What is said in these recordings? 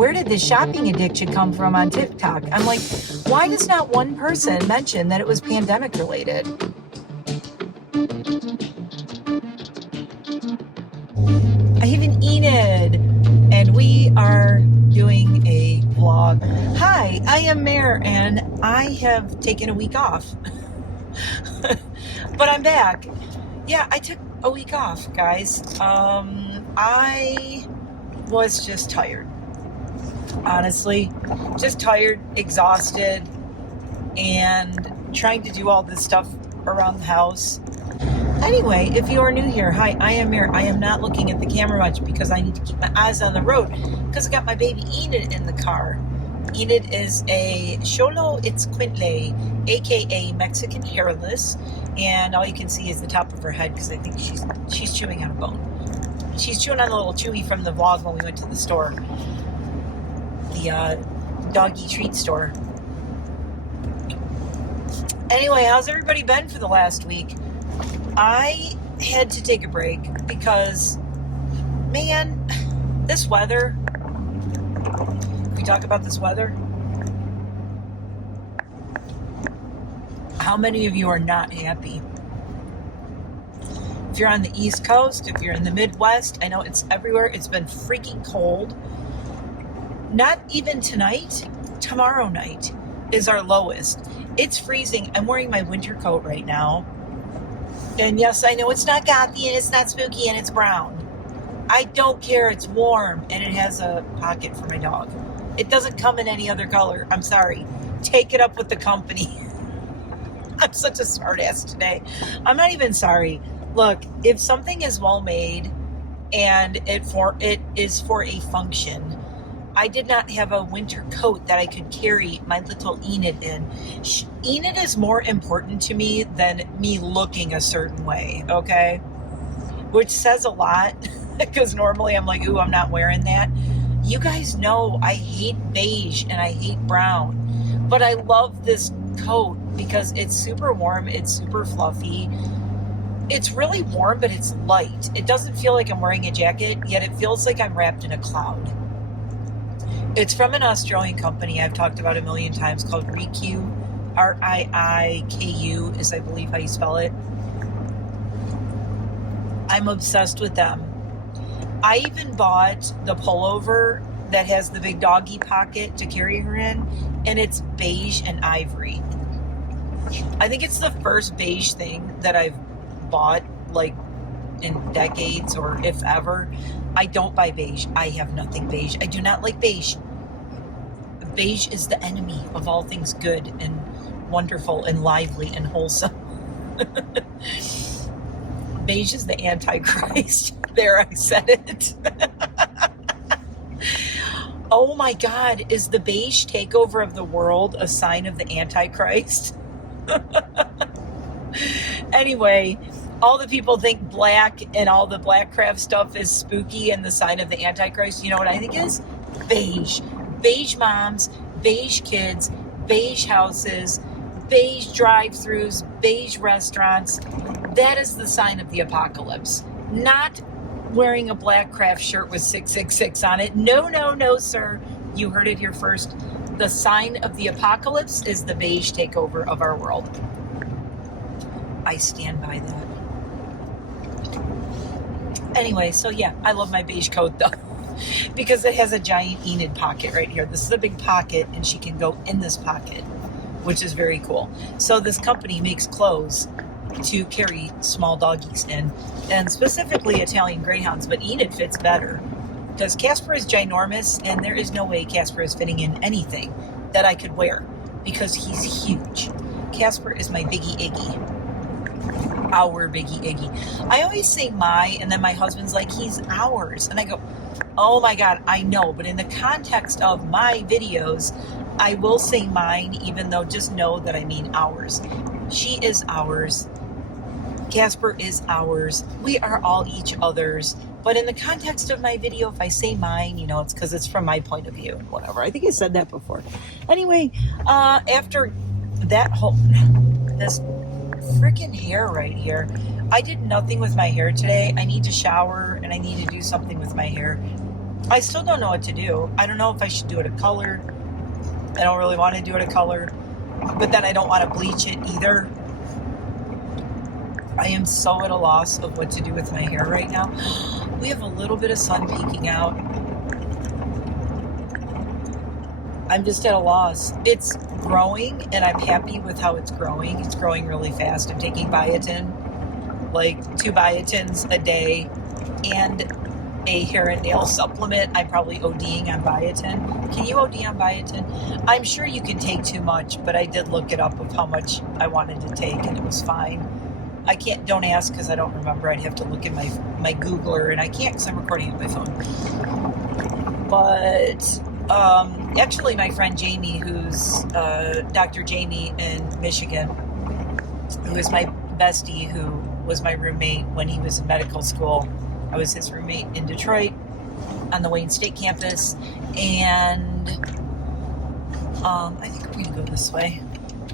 where did this shopping addiction come from on TikTok? I'm like, why does not one person mention that it was pandemic related? I haven't Enid, and we are doing a vlog. Hi, I am Mare, and I have taken a week off. But I'm back. Yeah, I took a week off, guys. I was just tired. Honestly, just tired, exhausted, and trying to do all this stuff around the house. Anyway, if you are new here, hi, I am Mare. I am not looking at the camera much because I need to keep my eyes on the road because I got my baby Enid in the car. Enid is a Xolo Itzcuintle, aka Mexican hairless, and all you can see is the top of her head because I think she's chewing on a bone. She's chewing on a little chewy from the vlog when we went to the store, the doggy treat store. Anyway, how's everybody been for the last week? I had to take a break because, man, this weather, we talk about this weather, how many of you are not happy? If you're on the East Coast, if you're in the Midwest, I know it's everywhere. It's been freaking cold. Not even tonight, tomorrow night is our lowest. It's freezing. I'm wearing my winter coat right now. And yes, I know it's not gothy and it's not spooky and it's brown. I don't care. It's warm and it has a pocket for my dog. It doesn't come in any other color. I'm sorry. Take it up with the company. I'm such a smart ass today. I'm not even sorry. Look, if something is well made and it is for a function, I did not have a winter coat that I could carry my little Enid in. Enid is more important to me than me looking a certain way, okay? Which says a lot, because normally I'm like, ooh, I'm not wearing that. You guys know I hate beige and I hate brown, but I love this coat because it's super warm, it's super fluffy. It's really warm, but it's light. It doesn't feel like I'm wearing a jacket, yet it feels like I'm wrapped in a cloud. It's from an Australian company I've talked about a million times called Riiku. Riiku is, I believe, how you spell it. I'm obsessed with them. I even bought the pullover that has the big doggy pocket to carry her in, and it's beige and ivory. I think it's the first beige thing that I've bought, like, in decades or if ever. I don't buy beige. I have nothing beige. I do not like beige. Beige is the enemy of all things good and wonderful and lively and wholesome. Beige is the Antichrist. There, I said it. Oh my God, is the beige takeover of the world a sign of the Antichrist? Anyway, all the people think black and all the black craft stuff is spooky and the sign of the Antichrist. You know what I think is? Beige. Beige moms, beige kids, beige houses, beige drive-thrus, beige restaurants. That is the sign of the apocalypse. Not wearing a black craft shirt with 666 on it. No, no, no, sir. You heard it here first. The sign of the apocalypse is the beige takeover of our world. I stand by that. Anyway, so yeah, I love my beige coat though, because it has a giant Enid pocket right here. This is a big pocket and she can go in this pocket, which is very cool. So this company makes clothes to carry small doggies in, and specifically Italian Greyhounds, but Enid fits better because Casper is ginormous and there is no way Casper is fitting in anything that I could wear because he's huge. Casper is my biggie Iggy. Our biggie Iggy. I always say my, and then my husband's like, he's ours. And I go, oh my God, I know. But in the context of my videos, I will say mine, even though just know that I mean ours. She is ours. Casper is ours. We are all each other's. But in the context of my video, if I say mine, you know, it's because it's from my point of view. Whatever. I think I said that before. Anyway, after that whole... this freaking hair right here. I did nothing with my hair today. I need to shower and I need to do something with my hair. I still don't know what to do. I don't know if I should do it a color. I don't really want to do it a color, but then I don't want to bleach it either. I am so at a loss of what to do with my hair right now. We have a little bit of sun peeking out. I'm just at a loss. It's growing, and I'm happy with how it's growing. It's growing really fast. I'm taking biotin, like 2 biotins a day, and a hair and nail supplement. I'm probably ODing on biotin. Can you OD on biotin? I'm sure you can take too much, but I did look it up of how much I wanted to take, and it was fine. I can't, don't ask because I don't remember. I'd have to look in my Googler, and I can't because I'm recording on my phone. But actually, my friend Jamie, who's Dr. Jamie in Michigan, who is my bestie, who was my roommate when he was in medical school. I was his roommate in Detroit on the Wayne State campus, and I think we're gonna go this way.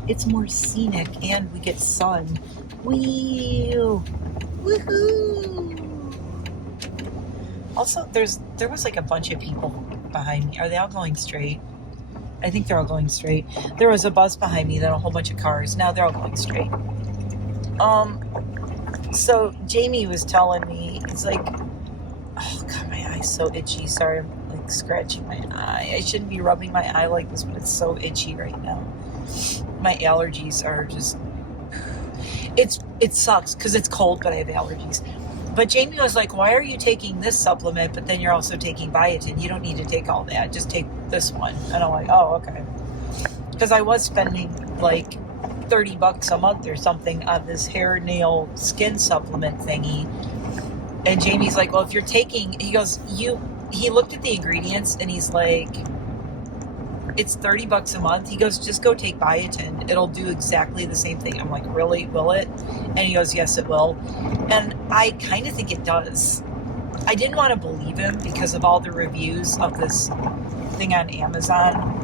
It's more scenic, and we get sun. Woo! Woohoo! Also, there was like a bunch of people behind me. Are they all going straight? I think they're all going straight. There was a bus behind me, then a whole bunch of cars. Now they're all going straight. So Jamie was telling me, it's like, oh God, my eye's so itchy. Sorry, I'm like scratching my eye. I shouldn't be rubbing my eye like this, but it's so itchy right now. My allergies are just, it sucks because it's cold, but I have allergies. But Jamie was like, why are you taking this supplement, but then you're also taking biotin? You don't need to take all that. Just take this one. And I'm like, oh, okay. Because I was spending like $30 a month or something on this hair, nail, skin supplement thingy. And Jamie's like, well, if you're taking, he goes, he looked at the ingredients and he's like, it's $30 a month. He goes, just go take biotin. It'll do exactly the same thing. I'm like, really? Will it? And he goes, yes, it will. And I kind of think it does. I didn't want to believe him because of all the reviews of this thing on Amazon.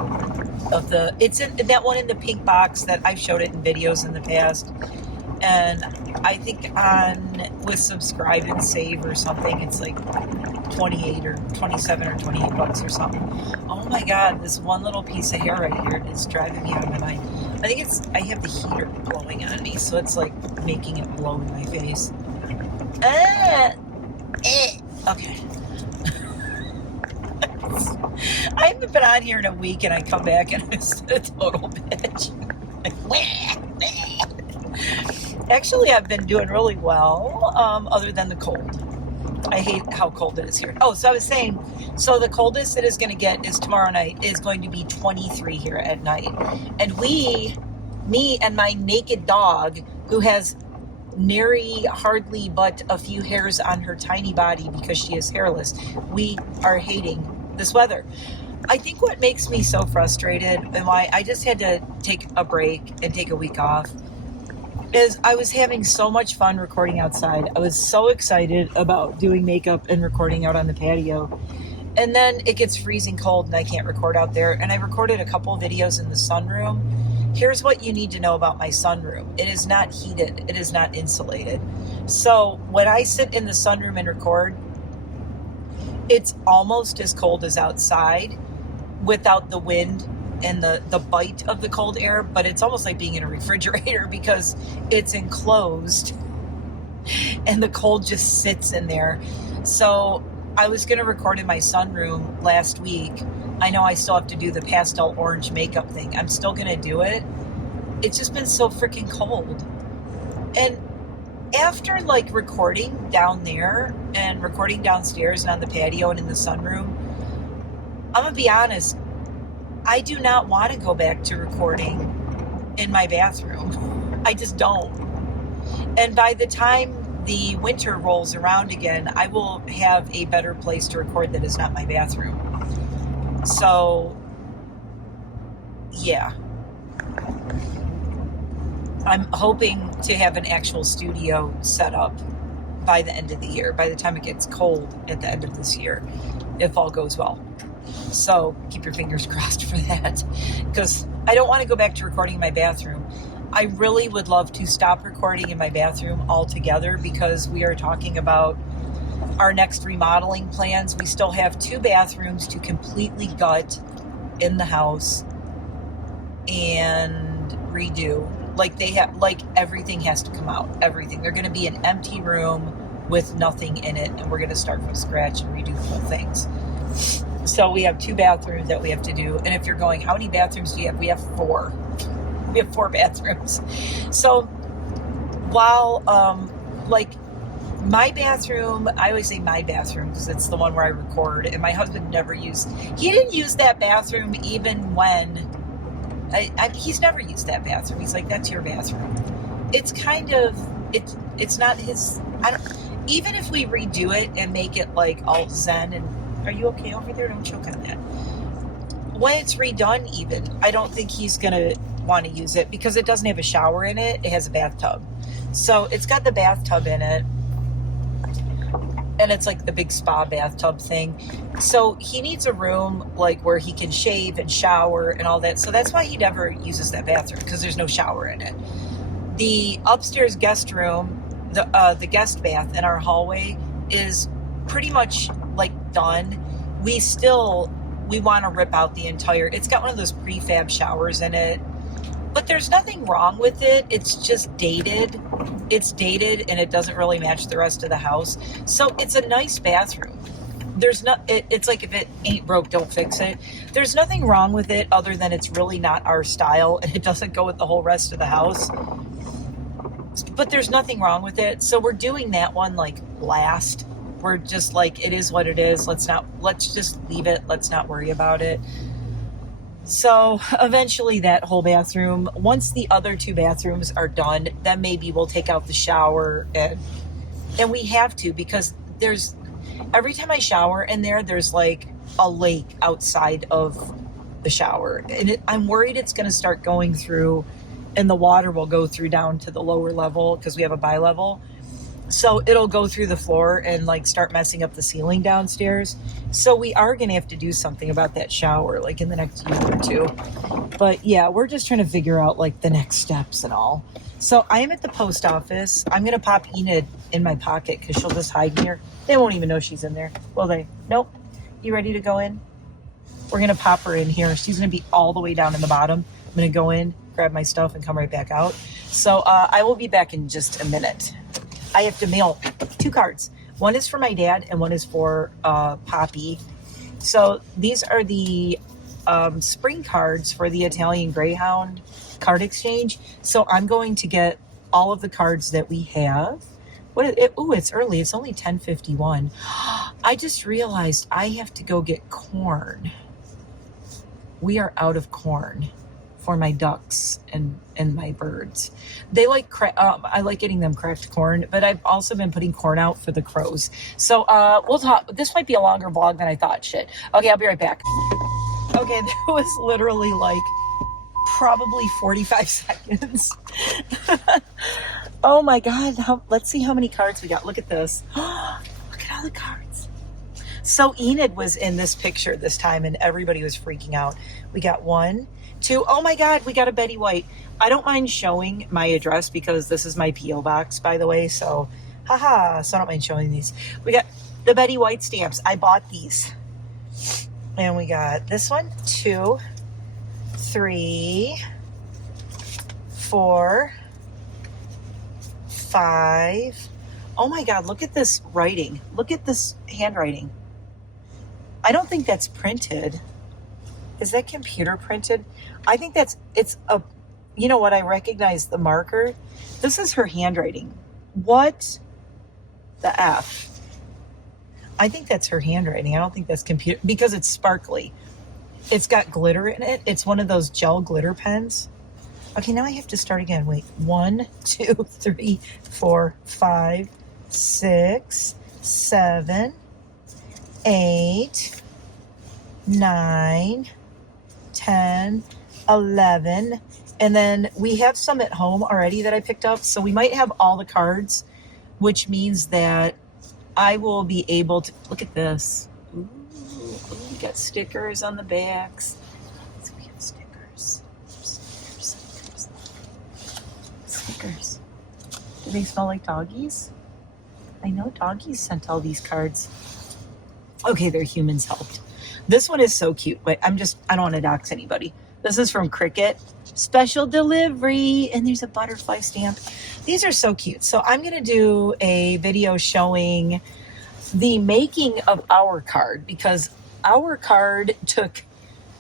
It's in that one in the pink box that I've showed it in videos in the past. And I think with subscribe and save or something, it's like 28 or 27 or $28 or something. Oh my God, this one little piece of hair right here is driving me out of my mind. I think I have the heater blowing on me, so it's like making it blow in my face. Okay. I haven't been on here in a week, and I come back and I'm just a total bitch. Actually, I've been doing really well, other than the cold. I hate how cold it is here. Oh, so I was saying, so the coldest it is going to get is tomorrow night is going to be 23 here at night. And me and my naked dog, who has nary hardly but a few hairs on her tiny body because she is hairless, we are hating this weather. I think what makes me so frustrated and why I just had to take a break and take a week off is I was having so much fun recording outside. I was so excited about doing makeup and recording out on the patio. And then it gets freezing cold and I can't record out there. And I recorded a couple of videos in the sunroom. Here's what you need to know about my sunroom. It is not heated. It is not insulated. So when I sit in the sunroom and record, it's almost as cold as outside without the wind and the bite of the cold air, but it's almost like being in a refrigerator because it's enclosed and the cold just sits in there. So I was going to record in my sunroom last week. I know I still have to do the pastel orange makeup thing. I'm still going to do it. It's just been so freaking cold. And after like recording down there and recording downstairs and on the patio and in the sunroom, I'm going to be honest, I do not want to go back to recording in my bathroom. I just don't. And by the time the winter rolls around again, I will have a better place to record that is not my bathroom. So, yeah. I'm hoping to have an actual studio set up by the end of the year, by the time it gets cold at the end of this year, if all goes well. So keep your fingers crossed for that, because I don't want to go back to recording in my bathroom. I really would love to stop recording in my bathroom altogether, because we are talking about our next remodeling plans. We still have 2 bathrooms to completely gut in the house and redo. Like they have, like everything has to come out. Everything. They're going to be an empty room with nothing in it, and we're going to start from scratch and redo the whole things. So we have 2 bathrooms that we have to do. And if you're going, how many bathrooms do you have? We have 4. We have 4 bathrooms. So while like my bathroom, I always say my bathroom because it's the one where I record, and my husband never used, he didn't use that bathroom even when he's never used that bathroom. He's like, that's your bathroom. It's kind of, it's not his, I don't, even if we redo it and make it like all zen and, are you okay over there? Don't choke on that. When it's redone even, I don't think he's going to want to use it because it doesn't have a shower in it. It has a bathtub. So it's got the bathtub in it. And it's like the big spa bathtub thing. So he needs a room like where he can shave and shower and all that. So that's why he never uses that bathroom, because there's no shower in it. The upstairs guest room, the guest bath in our hallway is pretty much like done. We want to rip out the entire, it's got one of those prefab showers in it. But there's nothing wrong with it. It's just dated. It's dated and it doesn't really match the rest of the house. So it's a nice bathroom. There's not, it's like if it ain't broke, don't fix it. There's nothing wrong with it other than it's really not our style and it doesn't go with the whole rest of the house. But there's nothing wrong with it. So we're doing that one like last. We're just like, it is what it is. Let's just leave it. Let's not worry about it. So eventually that whole bathroom, once the other 2 bathrooms are done, then maybe we'll take out the shower and we have to, because there's, every time I shower in there, there's like a lake outside of the shower. And I'm worried it's going to start going through and the water will go through down to the lower level because we have a bi-level. So it'll go through the floor and like start messing up the ceiling downstairs. So we are going to have to do something about that shower like in the next year or 2. But yeah, we're just trying to figure out like the next steps and all. So I am at the post office. I'm going to pop Enid in my pocket because she'll just hide here. They won't even know she's in there. Will they? Nope. You ready to go in? We're going to pop her in here. She's going to be all the way down in the bottom. I'm going to go in, grab my stuff and come right back out. So I will be back in just a minute. I have to mail 2 cards. One is for my dad and one is for Poppy. So these are the spring cards for the Italian Greyhound card exchange. So I'm going to get all of the cards that we have. It's early. It's only 10:51. I just realized I have to go get corn. We are out of corn for my ducks and my birds. They like, I like getting them cracked corn, but I've also been putting corn out for the crows. So we'll talk. This might be a longer vlog than I thought. Shit. Okay, I'll be right back. Okay, that was literally like probably 45 seconds. Oh my God. Let's see how many cards we got. Look at this. Look at all the cards. So Enid was in this picture this time and everybody was freaking out. We got 1, 2. Oh my God, we got a Betty White. I don't mind showing my address because this is my P.O. box, by the way. So, haha. So I don't mind showing these. We got the Betty White stamps. I bought these. And we got this one, 2, 3, 4, 5. Oh my God, look at this writing. Look at this handwriting. I don't think that's printed. Is that computer printed? I think it's a, you know what? I recognize the marker. This is her handwriting. What the F? I think that's her handwriting. I don't think that's computer, because it's sparkly. It's got glitter in it. It's one of those gel glitter pens. Okay, now I have to start again. Wait, 1, 2, 3, 4, 5, 6, 7, 8, 9, 10, 11. And then we have some at home already that I picked up. So we might have all the cards, which means that I will be able to, look at this. Ooh, we got stickers on the backs. So we have stickers. Stickers. Do they smell like doggies? I know doggies sent all these cards. Okay, they're humans helped. This one is so cute, but I don't want to dox anybody. This is from Cricket. Special delivery, and there's a butterfly stamp. These are so cute. So I'm going to do a video showing the making of our card, because our card took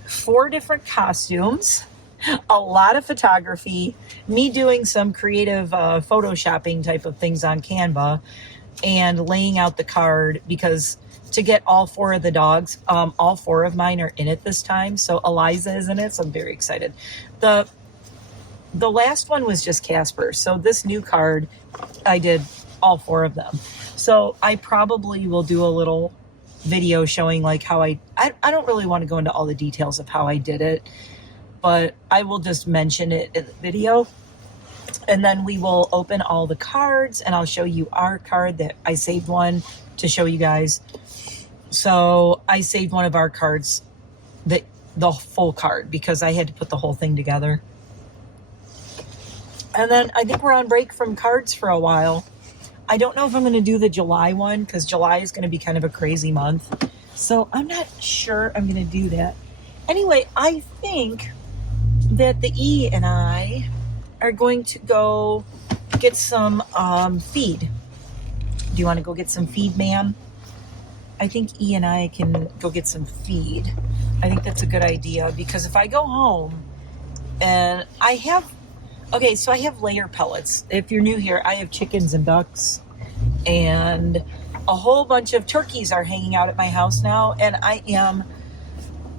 4 different costumes, a lot of photography, me doing some creative photoshopping type of things on Canva, and laying out the card, because to get all 4 of the dogs, all 4 of mine are in it this time. So Eliza is in it, so I'm very excited. The last one was just Casper. So this new card, I did all 4 of them. So I probably will do a little video showing like how I don't really want to go into all the details of how I did it, but I will just mention it in the video. And then we will open all the cards, and I'll show you our card that I saved one to show you guys. So I saved one of our cards, the full card, because I had to put the whole thing together. And then I think we're on break from cards for a while. I don't know if I'm going to do the July one, because July is going to be kind of a crazy month. So I'm not sure I'm going to do that. Anyway, I think that the E and I are going to go get some feed. Do you want to go get some feed, ma'am? I think E and I can go get some feed. I think that's a good idea, because if I go home and I have layer pellets. If you're new here, I have chickens and ducks, and a whole bunch of turkeys are hanging out at my house now, and I am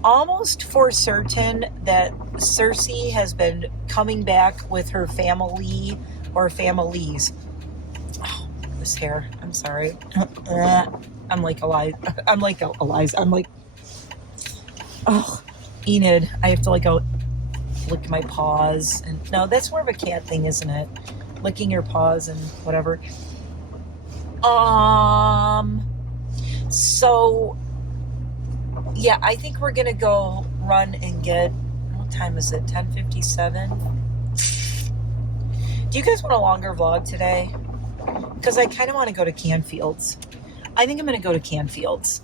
almost for certain that Cersei has been coming back with her family or families. Oh, this hair. I'm sorry. I'm like Eliza. Oh, Enid. I have to like go lick my paws. And no, that's more of a cat thing, isn't it? Licking your paws and whatever. So yeah, I think we're gonna go run and get, what time is it? 10:57. Do you guys want a longer vlog today? Because I kind of want to go to Canfields. I think I'm going to go to Canfields.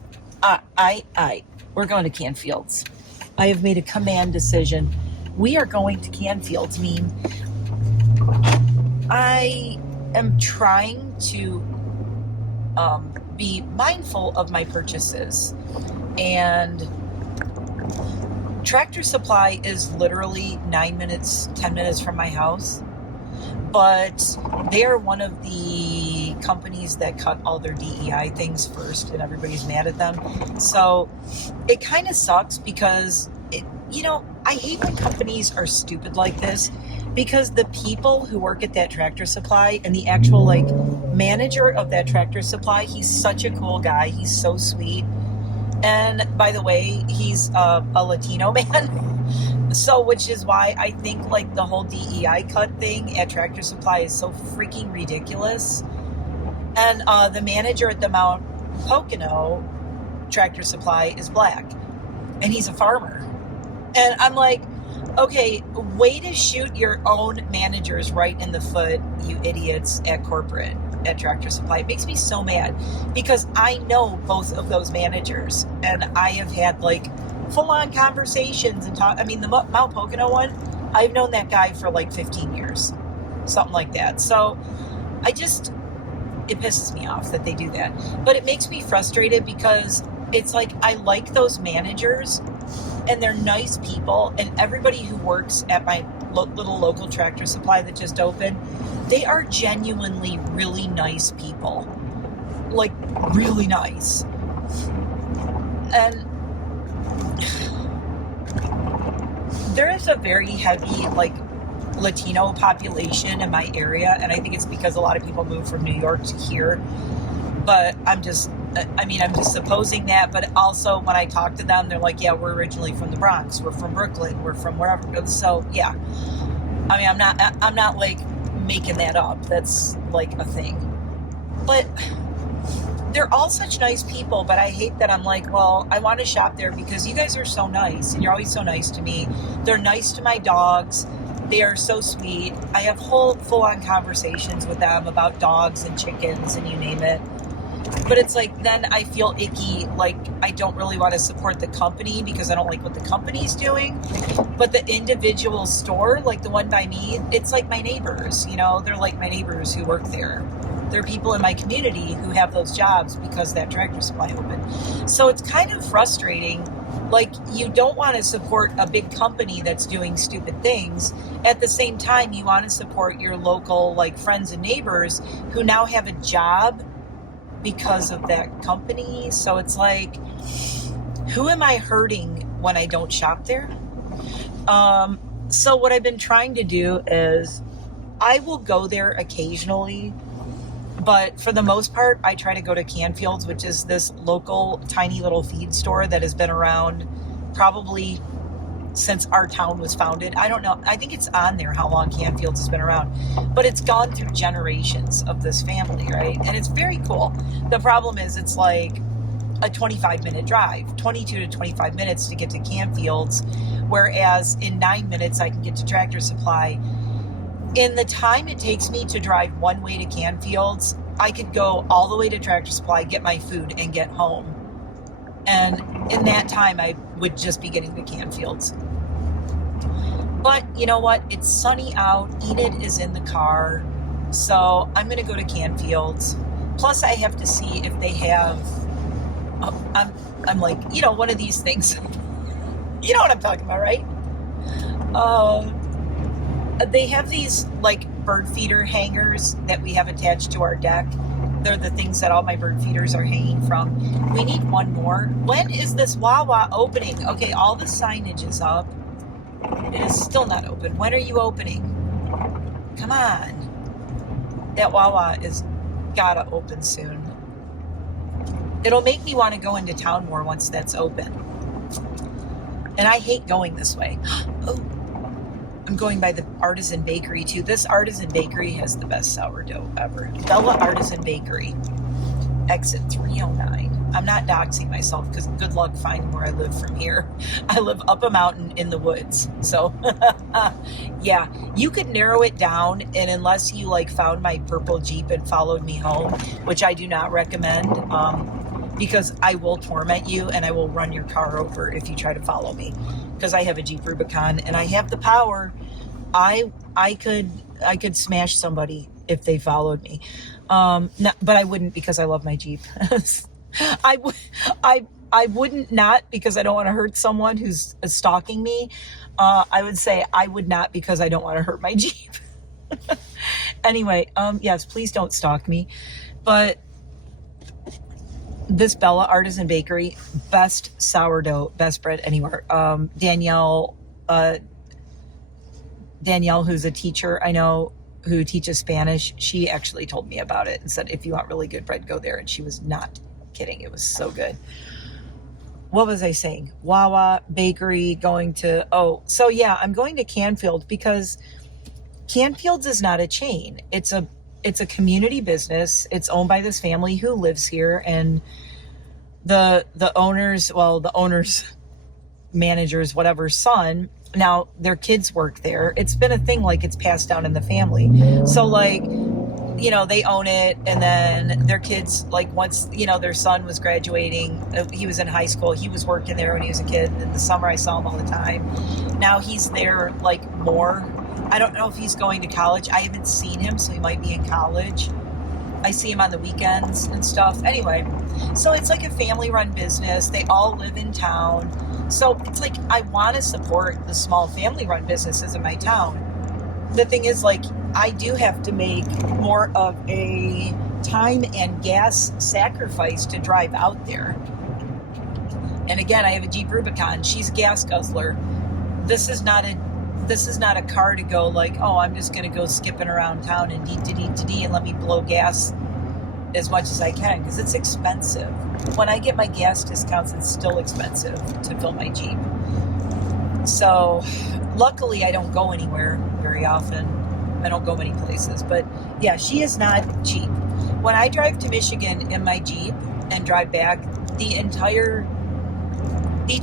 We're going to Canfields. I have made a command decision. We are going to Canfields. I am trying to be mindful of my purchases. And Tractor Supply is literally 10 minutes from my house. But they are one of the companies that cut all their DEI things first, and everybody's mad at them. So it kind of sucks, because, I hate when companies are stupid like this, because the people who work at that Tractor Supply and the actual, manager of that Tractor Supply, he's such a cool guy. He's so sweet. And by the way, he's a Latino man. So, which is why I think the whole DEI cut thing at Tractor Supply is so freaking ridiculous. And the manager at the Mount Pocono Tractor Supply is black, and he's a farmer. And I'm like, okay, way to shoot your own managers right in the foot, you idiots at corporate at Tractor Supply. It makes me so mad, because I know both of those managers, and I have had full-on conversations and talk. I mean, the Mount Pocono one, I've known that guy for 15 years, something like that. So it pisses me off that they do that. But it makes me frustrated, because it's I like those managers, and they're nice people, and everybody who works at my little local Tractor Supply that just opened, they are genuinely really nice people. Really nice. And there is a very heavy Latino population in my area, and I think it's because a lot of people move from New York to here. But I'm just supposing that. But also, when I talk to them, they're like, yeah, we're originally from the Bronx, we're from Brooklyn, we're from wherever. So yeah, I'm not making that up. That's a thing. But they're all such nice people, but I hate that I'm well, I want to shop there because you guys are so nice, and you're always so nice to me. They're nice to my dogs. They are so sweet. I have whole full-on conversations with them about dogs and chickens and you name it. But it's like, then I feel icky, like I don't really want to support the company because I don't like what the company's doing. But the individual store, like the one by me, it's like my neighbors, you know, they're like my neighbors who work there. They're people in my community who have those jobs because that Tractor Supply opened. So it's kind of frustrating. Like, you don't want to support a big company that's doing stupid things. At the same time, you want to support your local, like, friends and neighbors who now have a job because of that company. So it's like, who am I hurting when I don't shop there? So what I've been trying to do is I will go there occasionally, but for the most part, I try to go to Canfield's, which is this local tiny little feed store that has been around probably since our town was founded. I don't know. I think it's on there how long Canfield's has been around, but it's gone through generations of this family, right? And it's very cool. The problem is it's like a 25-minute drive, 22 to 25 minutes to get to Canfield's, whereas in 9 minutes I can get to Tractor Supply. In the time it takes me to drive one way to Canfield's, I could go all the way to Tractor Supply, get my food, and get home. And in that time, I would just be getting to Canfield's. But you know what? It's sunny out. Enid is in the car. So I'm going to go to Canfield's. Plus, I have to see if they have... I'm like, you know, one of these things. You know what I'm talking about, right? They have these like bird feeder hangers that we have attached to our deck. They're the things that all my bird feeders are hanging from. We need one more. When is this Wawa opening? Okay, all the signage is up. It is still not open. When are you opening? Come on. That Wawa is gotta open soon. It'll make me want to go into town more once that's open. And I hate going this way. Oh, I'm going by the Artisan Bakery too. This Artisan Bakery has the best sourdough ever. Bella Artisan Bakery, exit 309. I'm not doxing myself because good luck finding where I live from here. I live up a mountain in the woods. So yeah, you could narrow it down, and unless you like found my purple Jeep and followed me home, which I do not recommend, because I will torment you and I will run your car over if you try to follow me, because I have a Jeep Rubicon and I have the power. I could smash somebody if they followed me. But I wouldn't, because I love my Jeep. I wouldn't, not because I don't want to hurt someone who's stalking me. I would say I would not because I don't want to hurt my Jeep. Anyway, yes, please don't stalk me. But this Bella Artisan Bakery, best sourdough, best bread anywhere. Danielle, who's a teacher I know who teaches Spanish, she actually told me about it and said, if you want really good bread, go there. And she was not kidding. It was so good. What was I saying? Wawa Bakery, going to, so yeah, I'm going to Canfield because Canfield's is not a chain. It's a community business. It's owned by this family who lives here, and the owners, managers, whatever, son, now their kids work there. It's been a thing, like it's passed down in the family. So like, you know, they own it, and then their kids, like once, you know, their son was graduating, he was in high school, he was working there when he was a kid. In the summer I saw him all the time. Now he's there like more. I don't know if he's going to college. I haven't seen him, so he might be in college. I see him on the weekends and stuff. Anyway, so it's like a family-run business. They all live in town. So it's like, I want to support the small family-run businesses in my town. The thing is, like, I do have to make more of a time and gas sacrifice to drive out there. And again, I have a Jeep Rubicon. She's a gas guzzler. This is not a car to go like, oh, I'm just going to go skipping around town and dee and let me blow gas as much as I can, because it's expensive. When I get my gas discounts, it's still expensive to fill my Jeep. So luckily I don't go anywhere very often. I don't go many places, but yeah, she is not cheap. When I drive to Michigan in my Jeep and drive back, the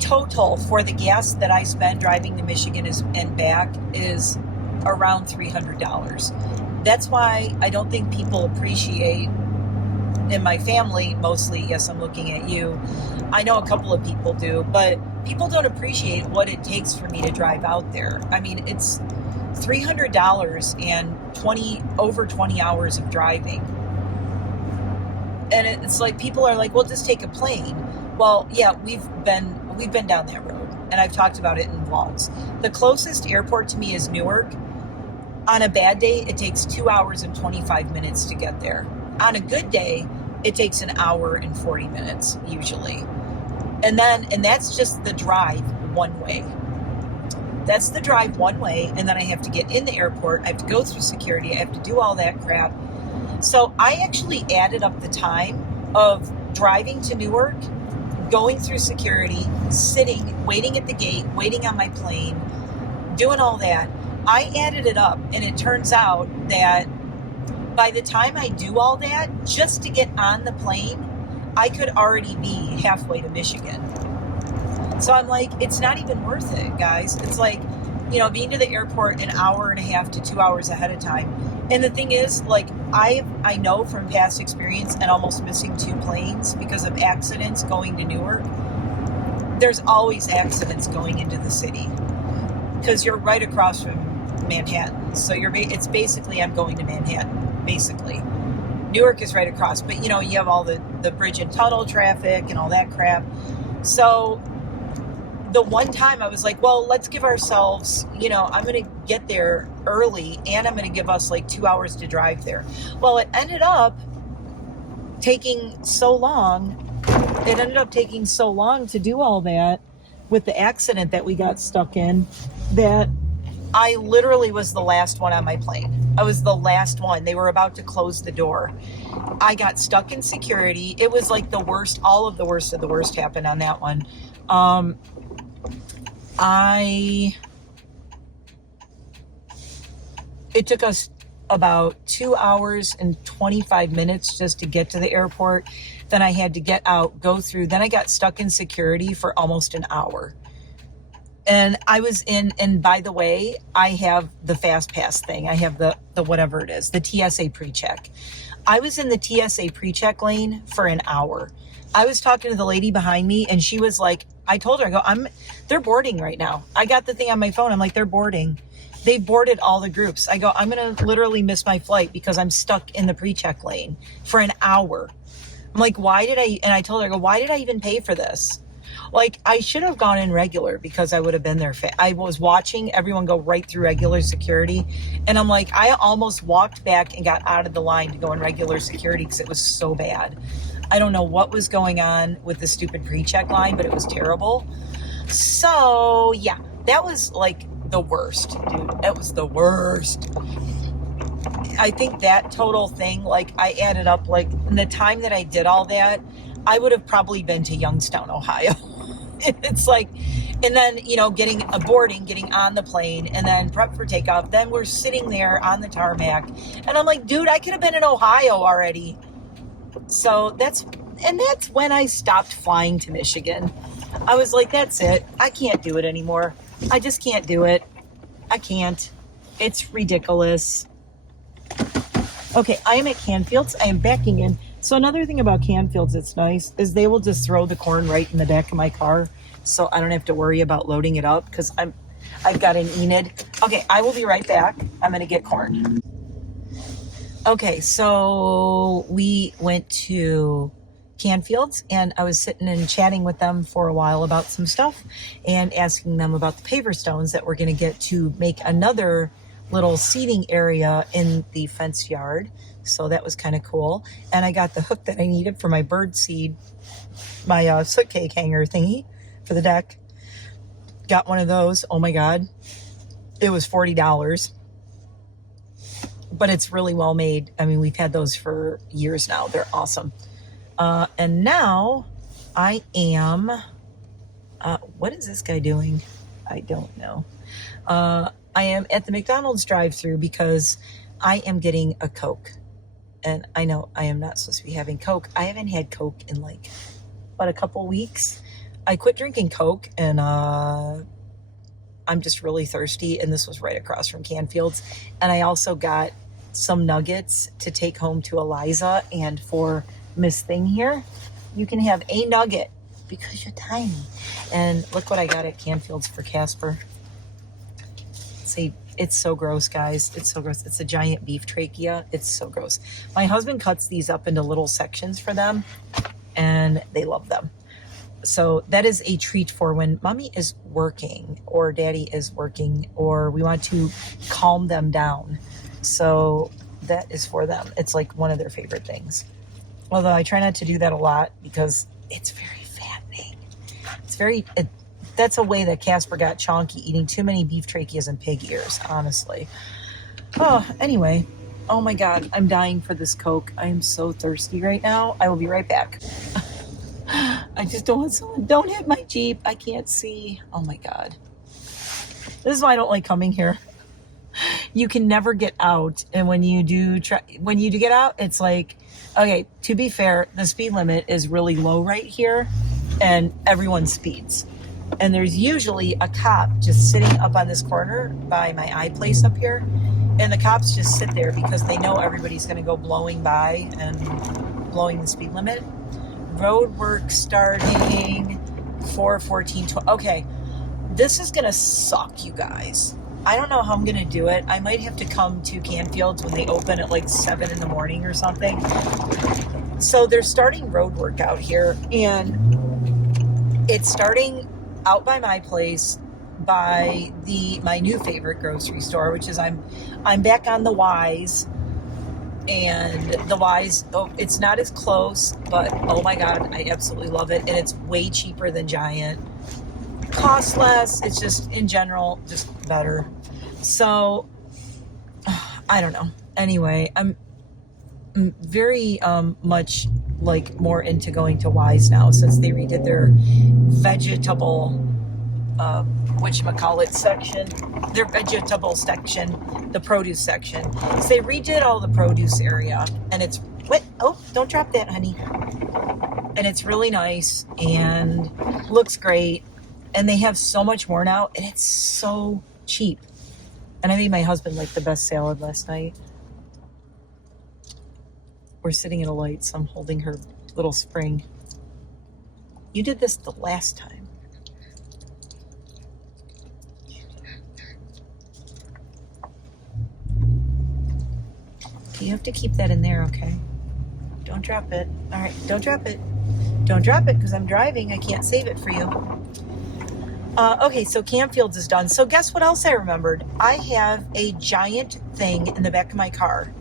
total for the gas that I spend driving to Michigan and back is around $300. That's why I don't think people appreciate, in my family mostly, yes, I'm looking at you, I know a couple of people do, but people don't appreciate what it takes for me to drive out there. I mean, it's $300 and over 20 hours of driving. And it's like, people are like, well, just take a plane. Well, yeah, we've been down that road, and I've talked about it in vlogs. The closest airport to me is Newark. On a bad day, it takes 2 hours and 25 minutes to get there. On a good day, it takes an hour and 40 minutes usually. And that's just the drive one way. That's the drive one way. And then I have to get in the airport. I have to go through security. I have to do all that crap. So I actually added up the time of driving to Newark, going through security, sitting, waiting at the gate, waiting on my plane, doing all that. I added it up, and it turns out that by the time I do all that, just to get on the plane, I could already be halfway to Michigan. So I'm like, it's not even worth it, guys. It's like, being to the airport an hour and a half to 2 hours ahead of time. And the thing is, like, I know from past experience and almost missing 2 planes because of accidents going to Newark. There's always accidents going into the city because you're right across from Manhattan. So it's basically, I'm going to Manhattan, basically. Newark is right across, but you have all the bridge and tunnel traffic and all that crap. So the one time I was like, well, let's give ourselves, I'm going to get there early, and I'm going to give us like 2 hours to drive there. Well, it ended up taking so long. It ended up taking so long to do all that with the accident that we got stuck in that I literally was the last one on my plane. I was the last one. They were about to close the door. I got stuck in security. It was like the worst. All of the worst of the worst happened on that one. It took us about 2 hours and 25 minutes just to get to the airport. Then I had to get out, go through. Then I got stuck in security for almost an hour. And I was and by the way, I have the fast pass thing. I have the whatever it is, the TSA pre-check. I was in the TSA pre-check lane for an hour. I was talking to the lady behind me, and she was like, I told her, they're boarding right now. I got the thing on my phone. I'm like, they're boarding. They boarded all the groups. I go, I'm going to literally miss my flight because I'm stuck in the pre-check lane for an hour. I'm like, and I told her, why did I even pay for this? Like, I should have gone in regular because I would have been there. I was watching everyone go right through regular security. And I'm like, I almost walked back and got out of the line to go in regular security because it was so bad. I don't know what was going on with the stupid pre-check line, but it was terrible. So, yeah, that was like the worst, dude. It was the worst. I think that total thing, like, I added up, like, in the time that I did all that, I would have probably been to Youngstown, Ohio. It's like, and then, getting on the plane, and then prep for takeoff. Then we're sitting there on the tarmac, and I'm like, dude, I could have been in Ohio already. So that's when I stopped flying to Michigan. I was like, that's it. I can't do it anymore. I just can't do it. I can't. It's ridiculous. Okay, I am at Canfields. I am backing in. So another thing about Canfields that's nice is they will just throw the corn right in the back of my car, so I don't have to worry about loading it up because I've got an Enid. Okay, I will be right back. I'm going to get corn. Okay, so we went to Canfields, and I was sitting and chatting with them for a while about some stuff and asking them about the paver stones that we're going to get to make another little seating area in the fence yard. So that was kind of cool. And I got the hook that I needed for my bird seed, my soot cake hanger thingy for the deck. Got one of those. Oh my God. It was $40. But it's really well made. I mean, we've had those for years now. They're awesome. And now I am, what is this guy doing? I don't know. I am at the McDonald's drive-thru because I am getting a Coke. And I know I am not supposed to be having Coke. I haven't had Coke in like, a couple weeks. I quit drinking Coke in I'm just really thirsty, and this was right across from Canfields. And I also got some nuggets to take home to Eliza, and for Miss Thing here, you can have a nugget because you're tiny. And look what I got at Canfields for Casper. See, it's so gross, guys. It's so gross. It's a giant beef trachea. It's so gross. My husband cuts these up into little sections for them, and they love them. So that is a treat for when mommy is working or daddy is working, or we want to calm them down. So that is for them. It's like one of their favorite things. Although I try not to do that a lot because it's very fattening. That's a way that Casper got chonky, eating too many beef tracheas and pig ears, honestly. Oh, anyway. Oh my God, I'm dying for this Coke. I am so thirsty right now. I will be right back. I just don't want someone, don't hit my Jeep. I can't see. Oh my God. This is why I don't like coming here. You can never get out. And when you do get out, it's like, okay, to be fair, the speed limit is really low right here and everyone speeds. And there's usually a cop just sitting up on this corner by my eye place up here. And the cops just sit there because they know everybody's going to go blowing by and blowing the speed limit. Road work starting 4/14/20. Okay, this is going to suck, you guys. I don't know how I'm going to do it. I might have to come to Canfields when they open at like 7 in the morning or something. So they're starting road work out here, and it's starting out by my place by my new favorite grocery store, which is I'm back on the Wise. And the Wise, oh, it's not as close, but oh my God, I absolutely love it. And it's way cheaper than Giant. Costs less. It's just, in general, just better. So, I don't know. Anyway, I'm very much like more into going to Wise now since they redid their vegetable whatchamacallit section, their vegetable section, the produce section. So they redid all the produce area, and it's what? Oh, don't drop that, honey. And it's really nice and looks great, and they have so much more now, and it's so cheap. And I made my husband like the best salad last night. We're sitting at a light, so I'm holding her little spring. You did this the last time. You have to keep that in there, okay? Don't drop it. All right, don't drop it. Don't drop it because I'm driving. I can't save it for you. Okay, so Canfields is done. So guess what else I remembered? I have a giant thing in the back of my car.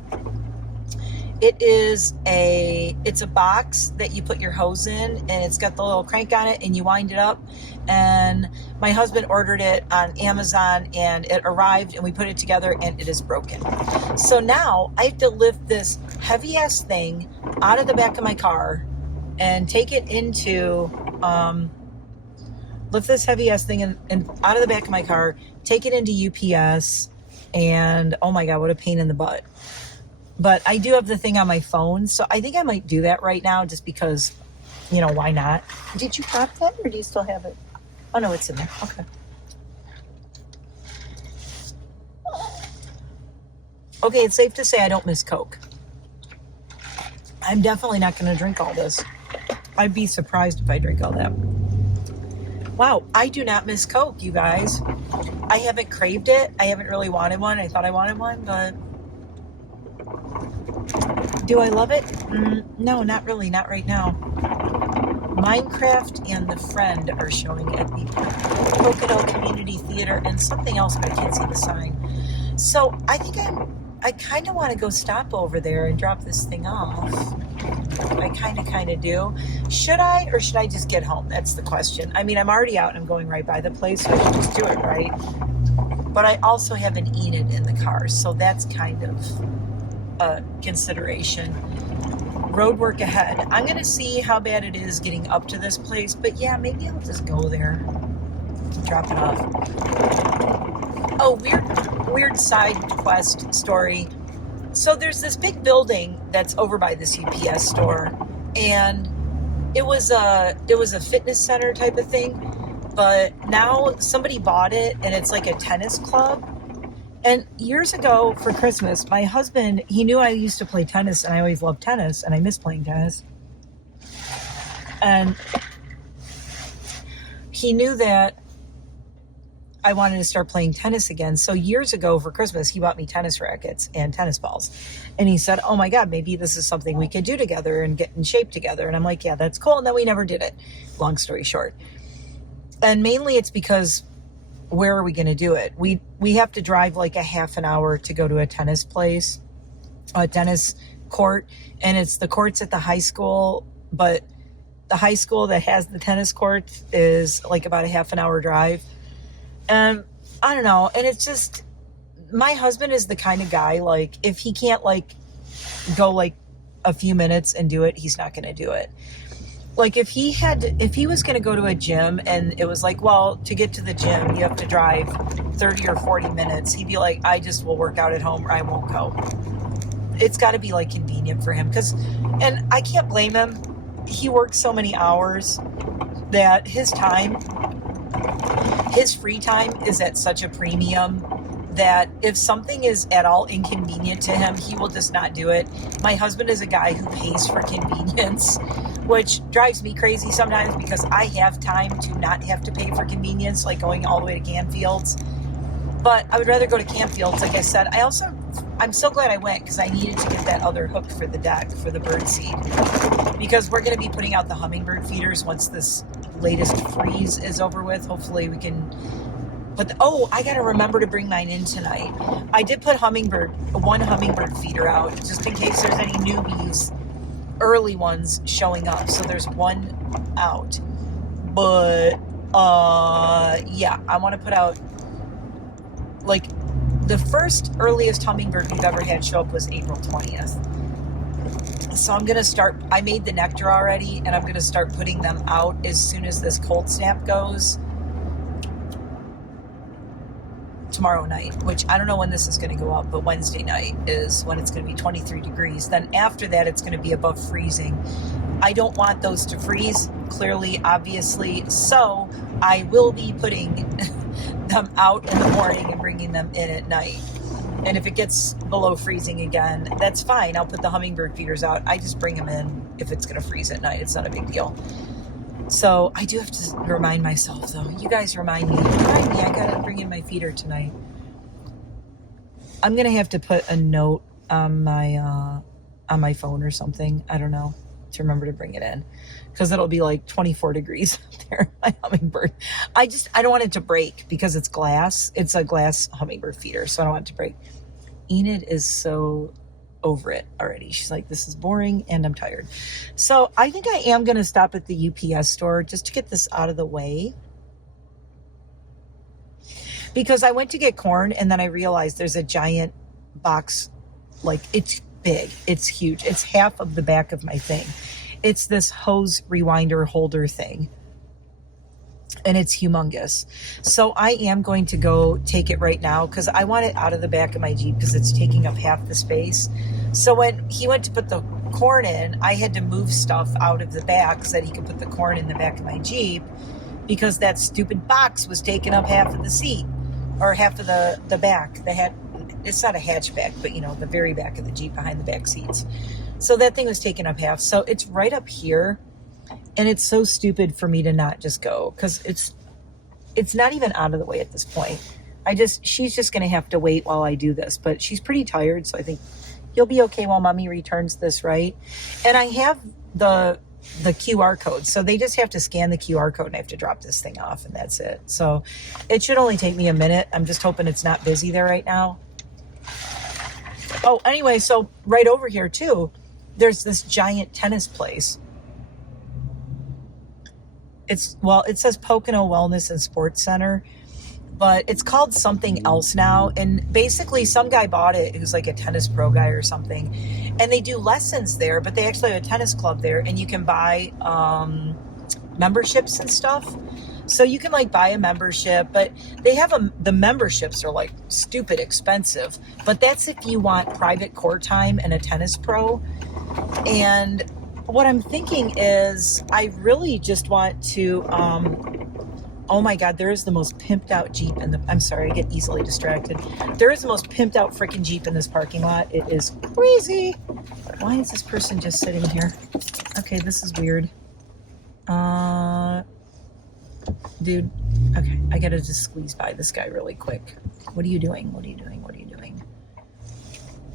It's a box that you put your hose in, and it's got the little crank on it, and you wind it up. And my husband ordered it on Amazon, and it arrived, and we put it together, and it is broken. So now I have to lift this heavy ass thing out of the back of my car and take it into lift this heavy ass thing and out of the back of my car, take it into UPS, and oh my God, what a pain in the butt. But I do have the thing on my phone, so I think I might do that right now just because, you know, why not? Did you drop that, or do you still have it? Oh, no, it's in there. Okay. Okay, it's safe to say I don't miss Coke. I'm definitely not going to drink all this. I'd be surprised if I drink all that. Wow, I do not miss Coke, you guys. I haven't craved it. I haven't really wanted one. I thought I wanted one, but... Do I love it? No, not really. Not right now. Minecraft and The Friend are showing at the Pocono Community Theater and something else, but I can't see the sign. So I think I kind of want to go stop over there and drop this thing off. I kind of do. Should I, or should I just get home? That's the question. I mean, I'm already out and I'm going right by the place, so I can just do it, right? But I also have an Enid in the car, so that's kind of a consideration. Road work ahead. I'm going to see how bad it is getting up to this place, but yeah, maybe I'll just go there. Drop it off. Oh, weird side quest story. So there's this big building that's over by this UPS store, and it was a fitness center type of thing, but now somebody bought it and it's like a tennis club. And years ago for Christmas, my husband, he knew I used to play tennis and I always loved tennis and I miss playing tennis. And he knew that I wanted to start playing tennis again. So years ago for Christmas, he bought me tennis rackets and tennis balls. And he said, oh my God, maybe this is something we could do together and get in shape together. And I'm like, yeah, that's cool. And then we never did it. Long story short. And mainly it's because where are we going to do it? We have to drive like a half an hour to go to a tennis place, a tennis court. And it's the courts at the high school, but the high school that has the tennis court is like about a half an hour drive. And I don't know. And it's just, my husband is the kind of guy, like, if he can't like go like a few minutes and do it, he's not going to do it. Like if he was going to go to a gym and it was like, well, to get to the gym, you have to drive 30 or 40 minutes. He'd be like, I just will work out at home or I won't go. It's got to be like convenient for him. And I can't blame him. He works so many hours that his free time is at such a premium that if something is at all inconvenient to him, he will just not do it. My husband is a guy who pays for convenience, which drives me crazy sometimes because I have time to not have to pay for convenience, like going all the way to Canfield's. But I would rather go to Canfield's, like I said. I'm so glad I went because I needed to get that other hook for the deck, for the bird seed. Because we're going to be putting out the hummingbird feeders once this latest freeze is over with. Hopefully we can put I got to remember to bring mine in tonight. I did put one hummingbird feeder out just in case there's any newbies, early ones showing up. So there's one out. But yeah, I want to put out like the first earliest hummingbird we've ever had show up was April 20th. So I'm going to start, I made the nectar already, and I'm going to start putting them out as soon as this cold snap goes tomorrow night, which I don't know when this is going to go up, but Wednesday night is when it's going to be 23 degrees. Then after that, it's going to be above freezing. I don't want those to freeze, clearly, obviously. So I will be putting them out in the morning and bringing them in at night. And if it gets below freezing again, that's fine. I'll put the hummingbird feeders out. I just bring them in if it's going to freeze at night. It's not a big deal. So I do have to remind myself, though. You guys remind me. I got to bring in my feeder tonight. I'm going to have to put a note on my phone or something. I don't know, to remember to bring it in. Because it'll be like 24 degrees up there, my hummingbird. I don't want it to break because it's glass. It's a glass hummingbird feeder, so I don't want it to break. Enid is so over it already. She's like, this is boring and I'm tired. So I think I am going to stop at the UPS store just to get this out of the way. Because I went to get corn and then I realized there's a giant box. Like, it's big. It's huge. It's half of the back of my thing. It's this hose rewinder holder thing. And it's humongous. So I am going to go take it right now because I want it out of the back of my Jeep because it's taking up half the space. So when he went to put the corn in, I had to move stuff out of the back so that he could put the corn in the back of my Jeep because that stupid box was taking up half of the seat or half of the back. It's not a hatchback, but the very back of the Jeep behind the back seats. So that thing was taking up half. So it's right up here. And it's so stupid for me to not just go because it's not even out of the way at this point. She's just going to have to wait while I do this, but she's pretty tired. So I think you'll be okay while mommy returns this, right? And I have the QR code. So they just have to scan the QR code and I have to drop this thing off and that's it. So it should only take me a minute. I'm just hoping it's not busy there right now. Oh, anyway, so right over here too, there's this giant tennis place. It says Pocono Wellness and Sports Center, but it's called something else now. And basically some guy bought it who's like a tennis pro guy or something. And they do lessons there, but they actually have a tennis club there and you can buy memberships and stuff. So you can like buy a membership, but they have the memberships are like stupid expensive, but that's if you want private court time and a tennis pro. And what I'm thinking is I really just want to Oh my God, there is the most pimped out Jeep in the, I'm sorry, I get easily distracted. There is the most pimped out freaking Jeep in this parking lot. It is crazy. Why is this person just sitting here? Okay, this is weird. Dude, okay, I gotta just squeeze by this guy really quick. What are you doing? What are you doing? What are you doing?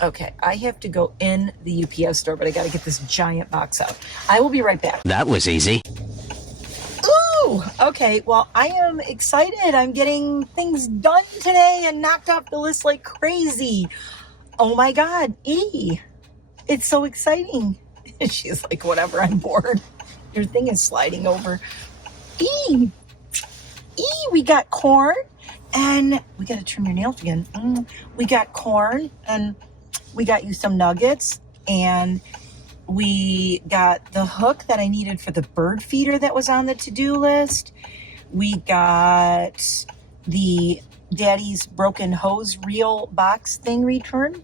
Okay, I have to go in the UPS store, but I gotta get this giant box out. I will be right back. That was easy. Ooh, okay, well, I am excited. I'm getting things done today and knocked off the list like crazy. Oh my God, it's so exciting. She's like, whatever, I'm bored. Your thing is sliding over. We got corn, and we got to trim your nails again. We got corn, and we got you some nuggets, and we got the hook that I needed for the bird feeder that was on the to-do list. We got the Daddy's broken hose reel box thing returned.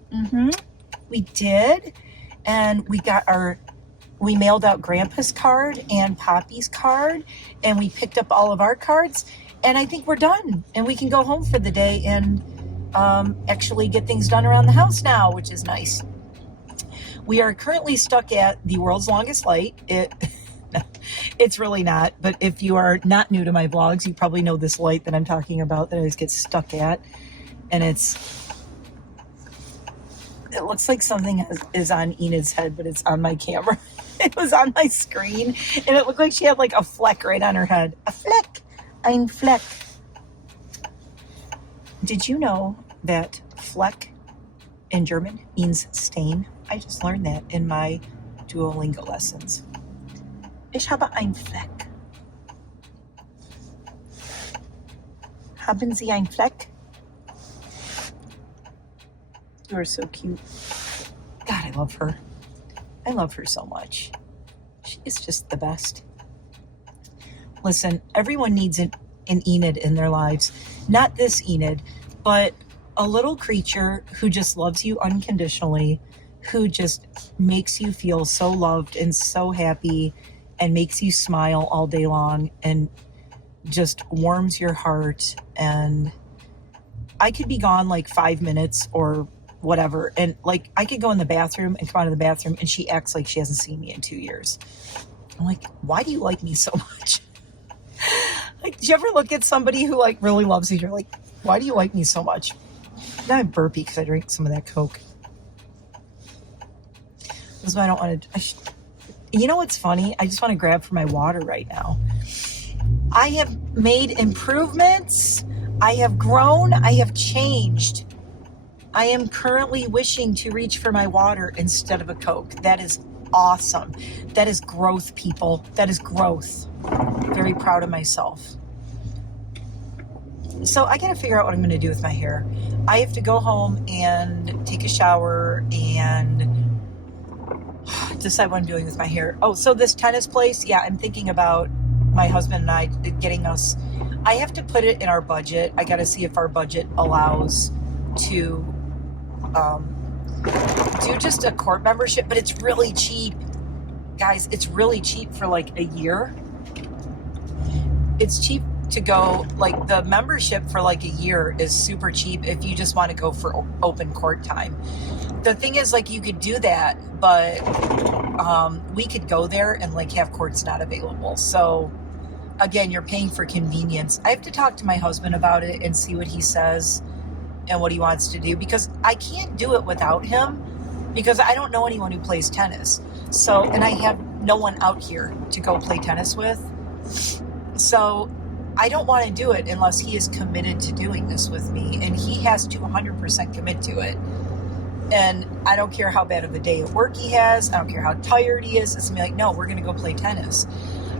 We did. And we mailed out Grandpa's card and Poppy's card, and we picked up all of our cards, and I think we're done. And we can go home for the day and actually get things done around the house now, which is nice. We are currently stuck at the world's longest light. It's really not, but if you are not new to my vlogs, you probably know this light that I'm talking about that I always get stuck at. And it looks like something is on Enid's head, but it's on my camera. It was on my screen, and it looked like she had like a fleck right on her head. A fleck. Ein Fleck. Did you know that Fleck in German means stain? I just learned that in my Duolingo lessons. Ich habe ein Fleck. Haben Sie ein Fleck? You are so cute. God, I love her. I love her so much. She is just the best. Listen, everyone needs an Enid in their lives. Not this Enid, but a little creature who just loves you unconditionally, who just makes you feel so loved and so happy and makes you smile all day long and just warms your heart. And I could be gone like 5 minutes or whatever, and like I could go in the bathroom and come out of the bathroom and she acts like she hasn't seen me in 2 years. I'm like, why do you like me so much? Like, do you ever look at somebody who like really loves you? You're like, why do you like me so much? Now I'm burpy because I drank some of that Coke. This is why I don't want to. You know what's funny? I just want to grab for my water right now. I have made improvements. I have grown. I have changed. I am currently wishing to reach for my water instead of a Coke. That is awesome. That is growth, people. That is growth. Very proud of myself. So I got to figure out what I'm going to do with my hair. I have to go home and take a shower and decide what I'm doing with my hair. Oh, so this tennis place, yeah, I'm thinking about my husband and I getting us. I have to put it in our budget. I got to see if our budget allows to do just a court membership, but it's really cheap. Guys, it's really cheap for like a year. It's cheap to go, like the membership for like a year is super cheap if you just want to go for open court time. The thing is, like, you could do that, but we could go there and like have courts not available. So again, you're paying for convenience. I have to talk to my husband about it and see what he says and what he wants to do, because I can't do it without him, because I don't know anyone who plays tennis. So, and I have no one out here to go play tennis with. So I don't want to do it unless he is committed to doing this with me, and he has to 100% commit to it. And I don't care how bad of a day at work he has. I don't care how tired he is. It's gonna be like, no, we're going to go play tennis.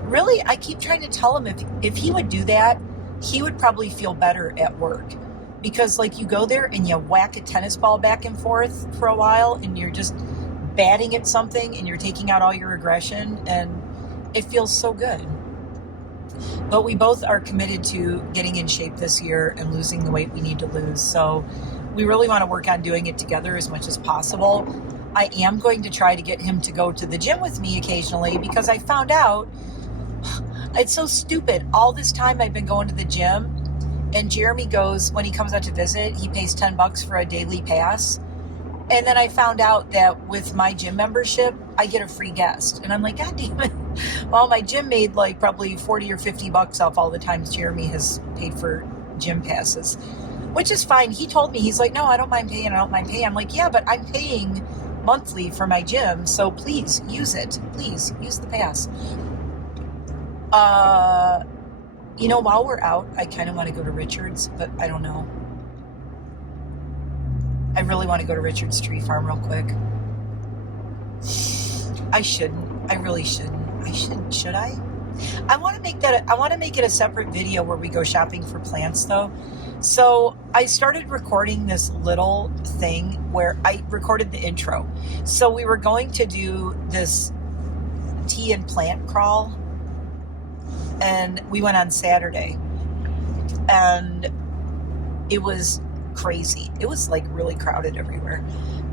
Really, I keep trying to tell him if he would do that, he would probably feel better at work. Because like you go there and you whack a tennis ball back and forth for a while and you're just batting at something and you're taking out all your aggression, and it feels so good. But we both are committed to getting in shape this year and losing the weight we need to lose. So we really want to work on doing it together as much as possible. I am going to try to get him to go to the gym with me occasionally, because I found out It's so stupid. All this time I've been going to the gym, and Jeremy goes, when he comes out to visit, he pays $10 for a daily pass. And then I found out that with my gym membership, I get a free guest. And I'm like, God damn it. Well, my gym made like probably 40 or $50 off all the times Jeremy has paid for gym passes, which is fine. He told me, he's like, no, I don't mind paying. I'm like, yeah, but I'm paying monthly for my gym. So please use it. Please use the pass. You know, while we're out, I kind of want to go to Richard's, but I don't know. I really want to go to Richard's Tree Farm real quick. I shouldn't. I really shouldn't. I shouldn't. Should I? I want to make it a separate video where we go shopping for plants, though. So I started recording this little thing where I recorded the intro. So we were going to do this tea and plant crawl, and we went on Saturday, and it was crazy. It was like really crowded everywhere.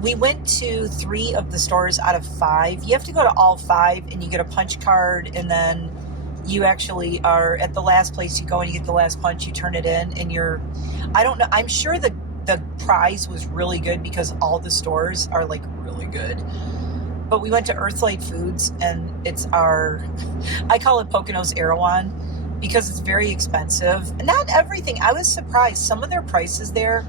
We went to 3 of the stores out of 5. You have to go to all 5, and you get a punch card, and then you actually are at the last place you go and you get the last punch, you turn it in, and I don't know, I'm sure the prize was really good because all the stores are like really good. But we went to Earthlight Foods, and it's I call it Poconos Erewhon because it's very expensive. And not everything. I was surprised. Some of their prices there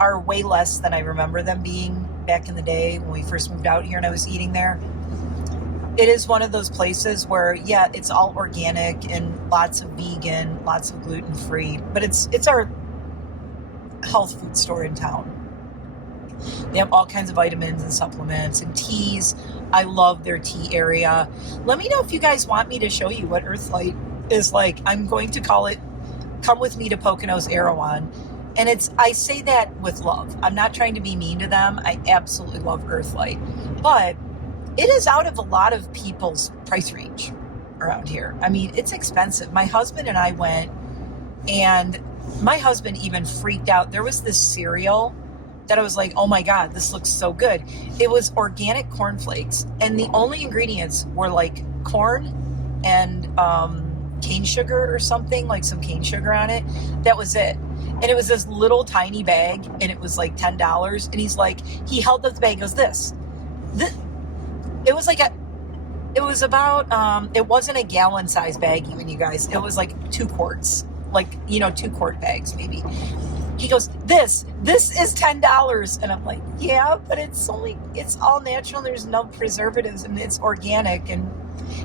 are way less than I remember them being back in the day when we first moved out here and I was eating there. It is one of those places where, yeah, it's all organic and lots of vegan, lots of gluten-free, but it's our health food store in town. They have all kinds of vitamins and supplements and teas. I love their tea area. Let me know if you guys want me to show you what Earthlight is like. I'm going to call it Come With Me to Poconos Erewhon. And I say that with love. I'm not trying to be mean to them. I absolutely love Earthlight. But it is out of a lot of people's price range around here. I mean, it's expensive. My husband and I went, and my husband even freaked out. There was this cereal that I was like, oh my God, this looks so good. It was organic cornflakes, and the only ingredients were like corn and cane sugar or something, like some cane sugar on it. That was it. And it was this little tiny bag, and it was like $10. And he's like, he held up the bag, goes, this. It was like it was about, it wasn't a gallon size bag even, you guys. It was like 2 quarts, like, 2 quart bags maybe. He goes, this is $10. And I'm like, yeah, but it's all natural. There's no preservatives, and it's organic. And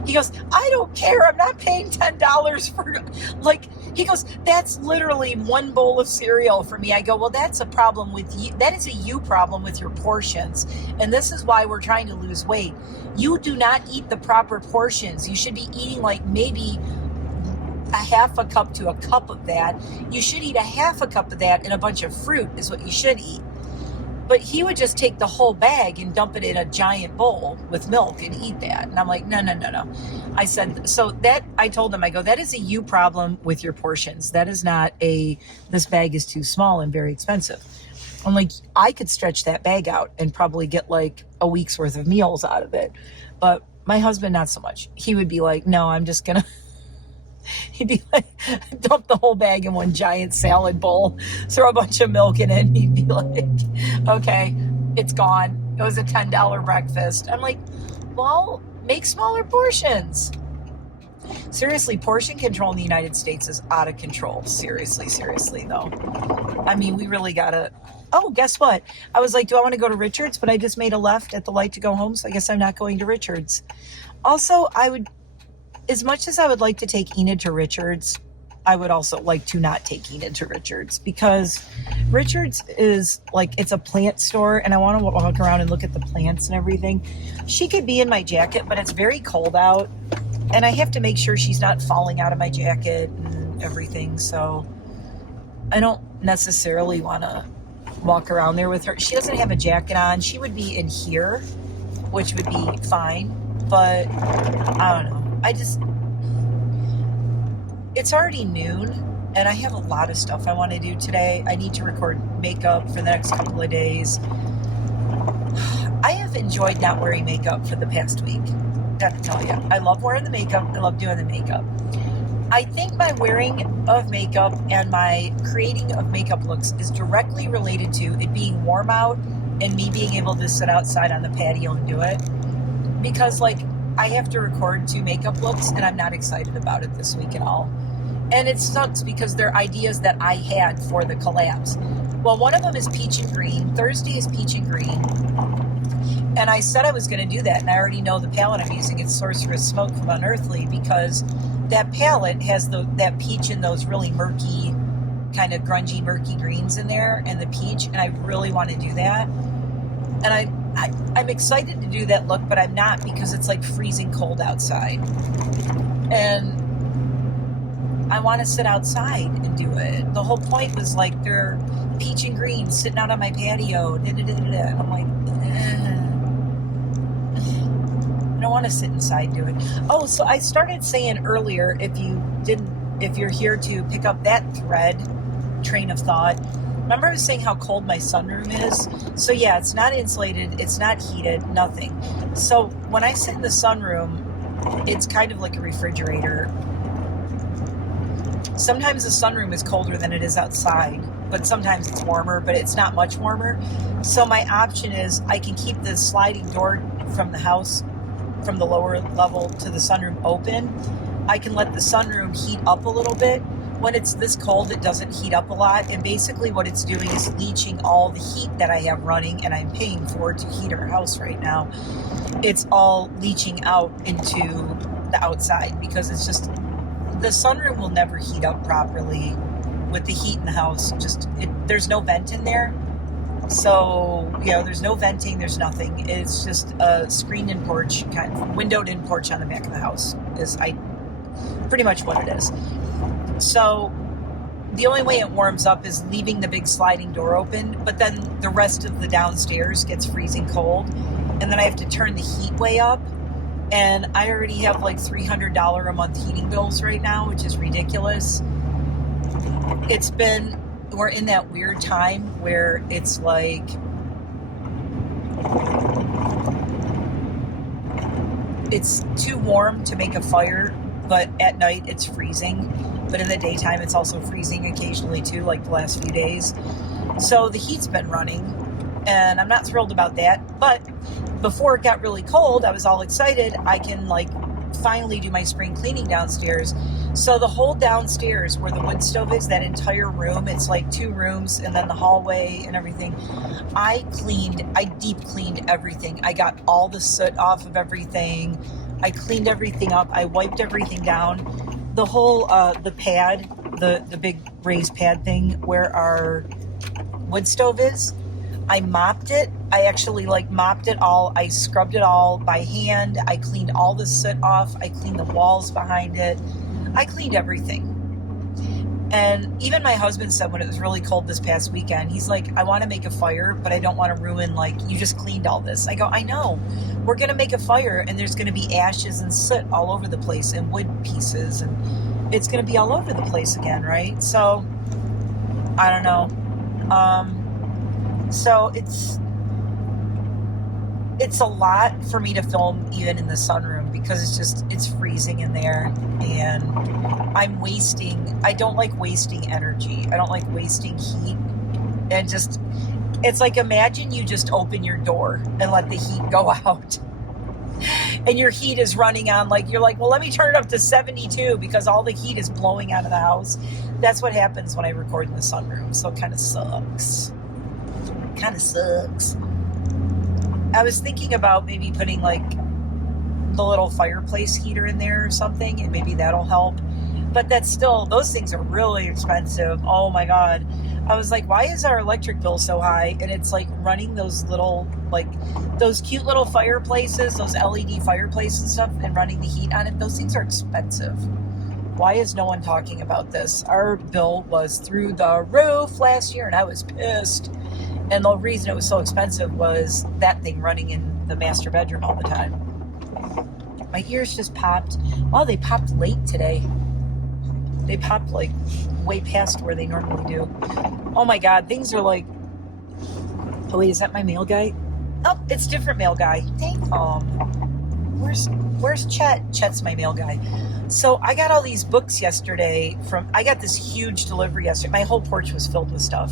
he goes, I don't care. I'm not paying $10 for, like, he goes, that's literally 1 bowl of cereal for me. I go, well, that's a problem with you. That is a you problem with your portions. And this is why we're trying to lose weight. You do not eat the proper portions. You should be eating like maybe a half a cup to a cup of that. You should eat a half a cup of that, and a bunch of fruit is what you should eat. But he would just take the whole bag and dump it in a giant bowl with milk and eat that. And I'm like, no. I said, I told him, I go, that is a you problem with your portions. That is not this bag is too small and very expensive. I'm like, I could stretch that bag out and probably get like a week's worth of meals out of it. But my husband, not so much. He would be like, no, I'm just going to, he'd be like, dump the whole bag in one giant salad bowl, throw a bunch of milk in it, and he'd be like, okay, it's gone. It was a $10 breakfast. I'm like, well, make smaller portions. Seriously, portion control in the United States is out of control. Seriously, though. I mean, we really gotta... Oh, guess what? I was like, do I want to go to Richard's? But I just made a left at the light to go home, so I guess I'm not going to Richard's. Also, as much as I would like to take Enid to Richard's, I would also like to not take Enid to Richard's, because Richard's is like, it's a plant store, and I want to walk around and look at the plants and everything. She could be in my jacket, but it's very cold out, and I have to make sure she's not falling out of my jacket and everything, so I don't necessarily want to walk around there with her. She doesn't have a jacket on. She would be in here, which would be fine, but I don't know. It's already noon, and I have a lot of stuff I want to do today. I need to record makeup for the next couple of days. I have enjoyed not wearing makeup for the past week. Gotta tell you, I love wearing the makeup. I love doing the makeup. I think my wearing of makeup and my creating of makeup looks is directly related to it being warm out and me being able to sit outside on the patio and do it. Because, like, I have to record 2 makeup looks and I'm not excited about it this week at all. And it sucks because they're ideas that I had for the collabs. Well, one of them is peach and green. Thursday is peach and green. And I said I was going to do that, and I already know the palette I'm using. It's Sorceress Smoke from Unearthly, because that palette has that peach and those really murky, kind of grungy, murky greens in there, and the peach, and I really want to do that. And I'm excited to do that look, but I'm not, because it's like freezing cold outside. And I want to sit outside and do it. The whole point was like they're peach and green sitting out on my patio. And I'm like, I don't want to sit inside and do it. Oh, so I started saying earlier, if you're here to pick up that train of thought, remember I was saying how cold my sunroom is? So yeah, it's not insulated, it's not heated, nothing. So when I sit in the sunroom, it's kind of like a refrigerator. Sometimes the sunroom is colder than it is outside, but sometimes it's warmer, but it's not much warmer. So my option is I can keep the sliding door from the house, from the lower level to the sunroom open. I can let the sunroom heat up a little bit. When it's this cold, it doesn't heat up a lot. And basically what it's doing is leaching all the heat that I have running and I'm paying for to heat our house right now. It's all leaching out into the outside, because it's just, the sunroom will never heat up properly with the heat in the house. There's no vent in there. So, there's no venting, there's nothing. It's just a screened-in porch, kind of windowed-in porch on the back of the house, is pretty much what it is. So, the only way it warms up is leaving the big sliding door open, but then the rest of the downstairs gets freezing cold, and then I have to turn the heat way up, and I already have like $300 a month heating bills right now, which is ridiculous. We're in that weird time where it's like, it's too warm to make a fire, but at night it's freezing. But in the daytime it's also freezing occasionally too, like the last few days. So the heat's been running, and I'm not thrilled about that. But before it got really cold, I was all excited. I can finally do my spring cleaning downstairs. So the whole downstairs where the wood stove is, that entire room, it's like 2 rooms and then the hallway and everything. I deep cleaned everything. I got all the soot off of everything. I cleaned everything up. I wiped everything down. The whole, the pad, the big raised pad thing where our wood stove is, I mopped it. I actually mopped it all. I scrubbed it all by hand. I cleaned all the soot off. I cleaned the walls behind it. I cleaned everything. And even my husband said when it was really cold this past weekend, he's like, I want to make a fire, but I don't want to ruin, you just cleaned all this. I go, I know. We're going to make a fire, and there's going to be ashes and soot all over the place and wood pieces, and it's going to be all over the place again, right? So, I don't know. So it's a lot for me to film even in the sunroom, because it's freezing in there, and I don't like wasting energy. I don't like wasting heat. And it's like, imagine you just open your door and let the heat go out. And your heat is running on, you're like, well, let me turn it up to 72 because all the heat is blowing out of the house. That's what happens when I record in the sunroom. So it kind of sucks. I was thinking about maybe putting the little fireplace heater in there or something, and maybe that'll help. But those things are really expensive. Oh my God. I was like, why is our electric bill so high? And it's running those little, those cute little fireplaces, those LED fireplaces and stuff, and running the heat on it. Those things are expensive. Why is no one talking about this? Our bill was through the roof last year, and I was pissed. And the reason it was so expensive was that thing running in the master bedroom all the time. My ears just popped. Oh, they popped late today. They popped way past where they normally do. Oh my God, things are oh wait, is that my mail guy? Oh, it's different mail guy. Dang. where's Chet? Chet's my mail guy. So I got all these books yesterday I got this huge delivery yesterday. My whole porch was filled with stuff.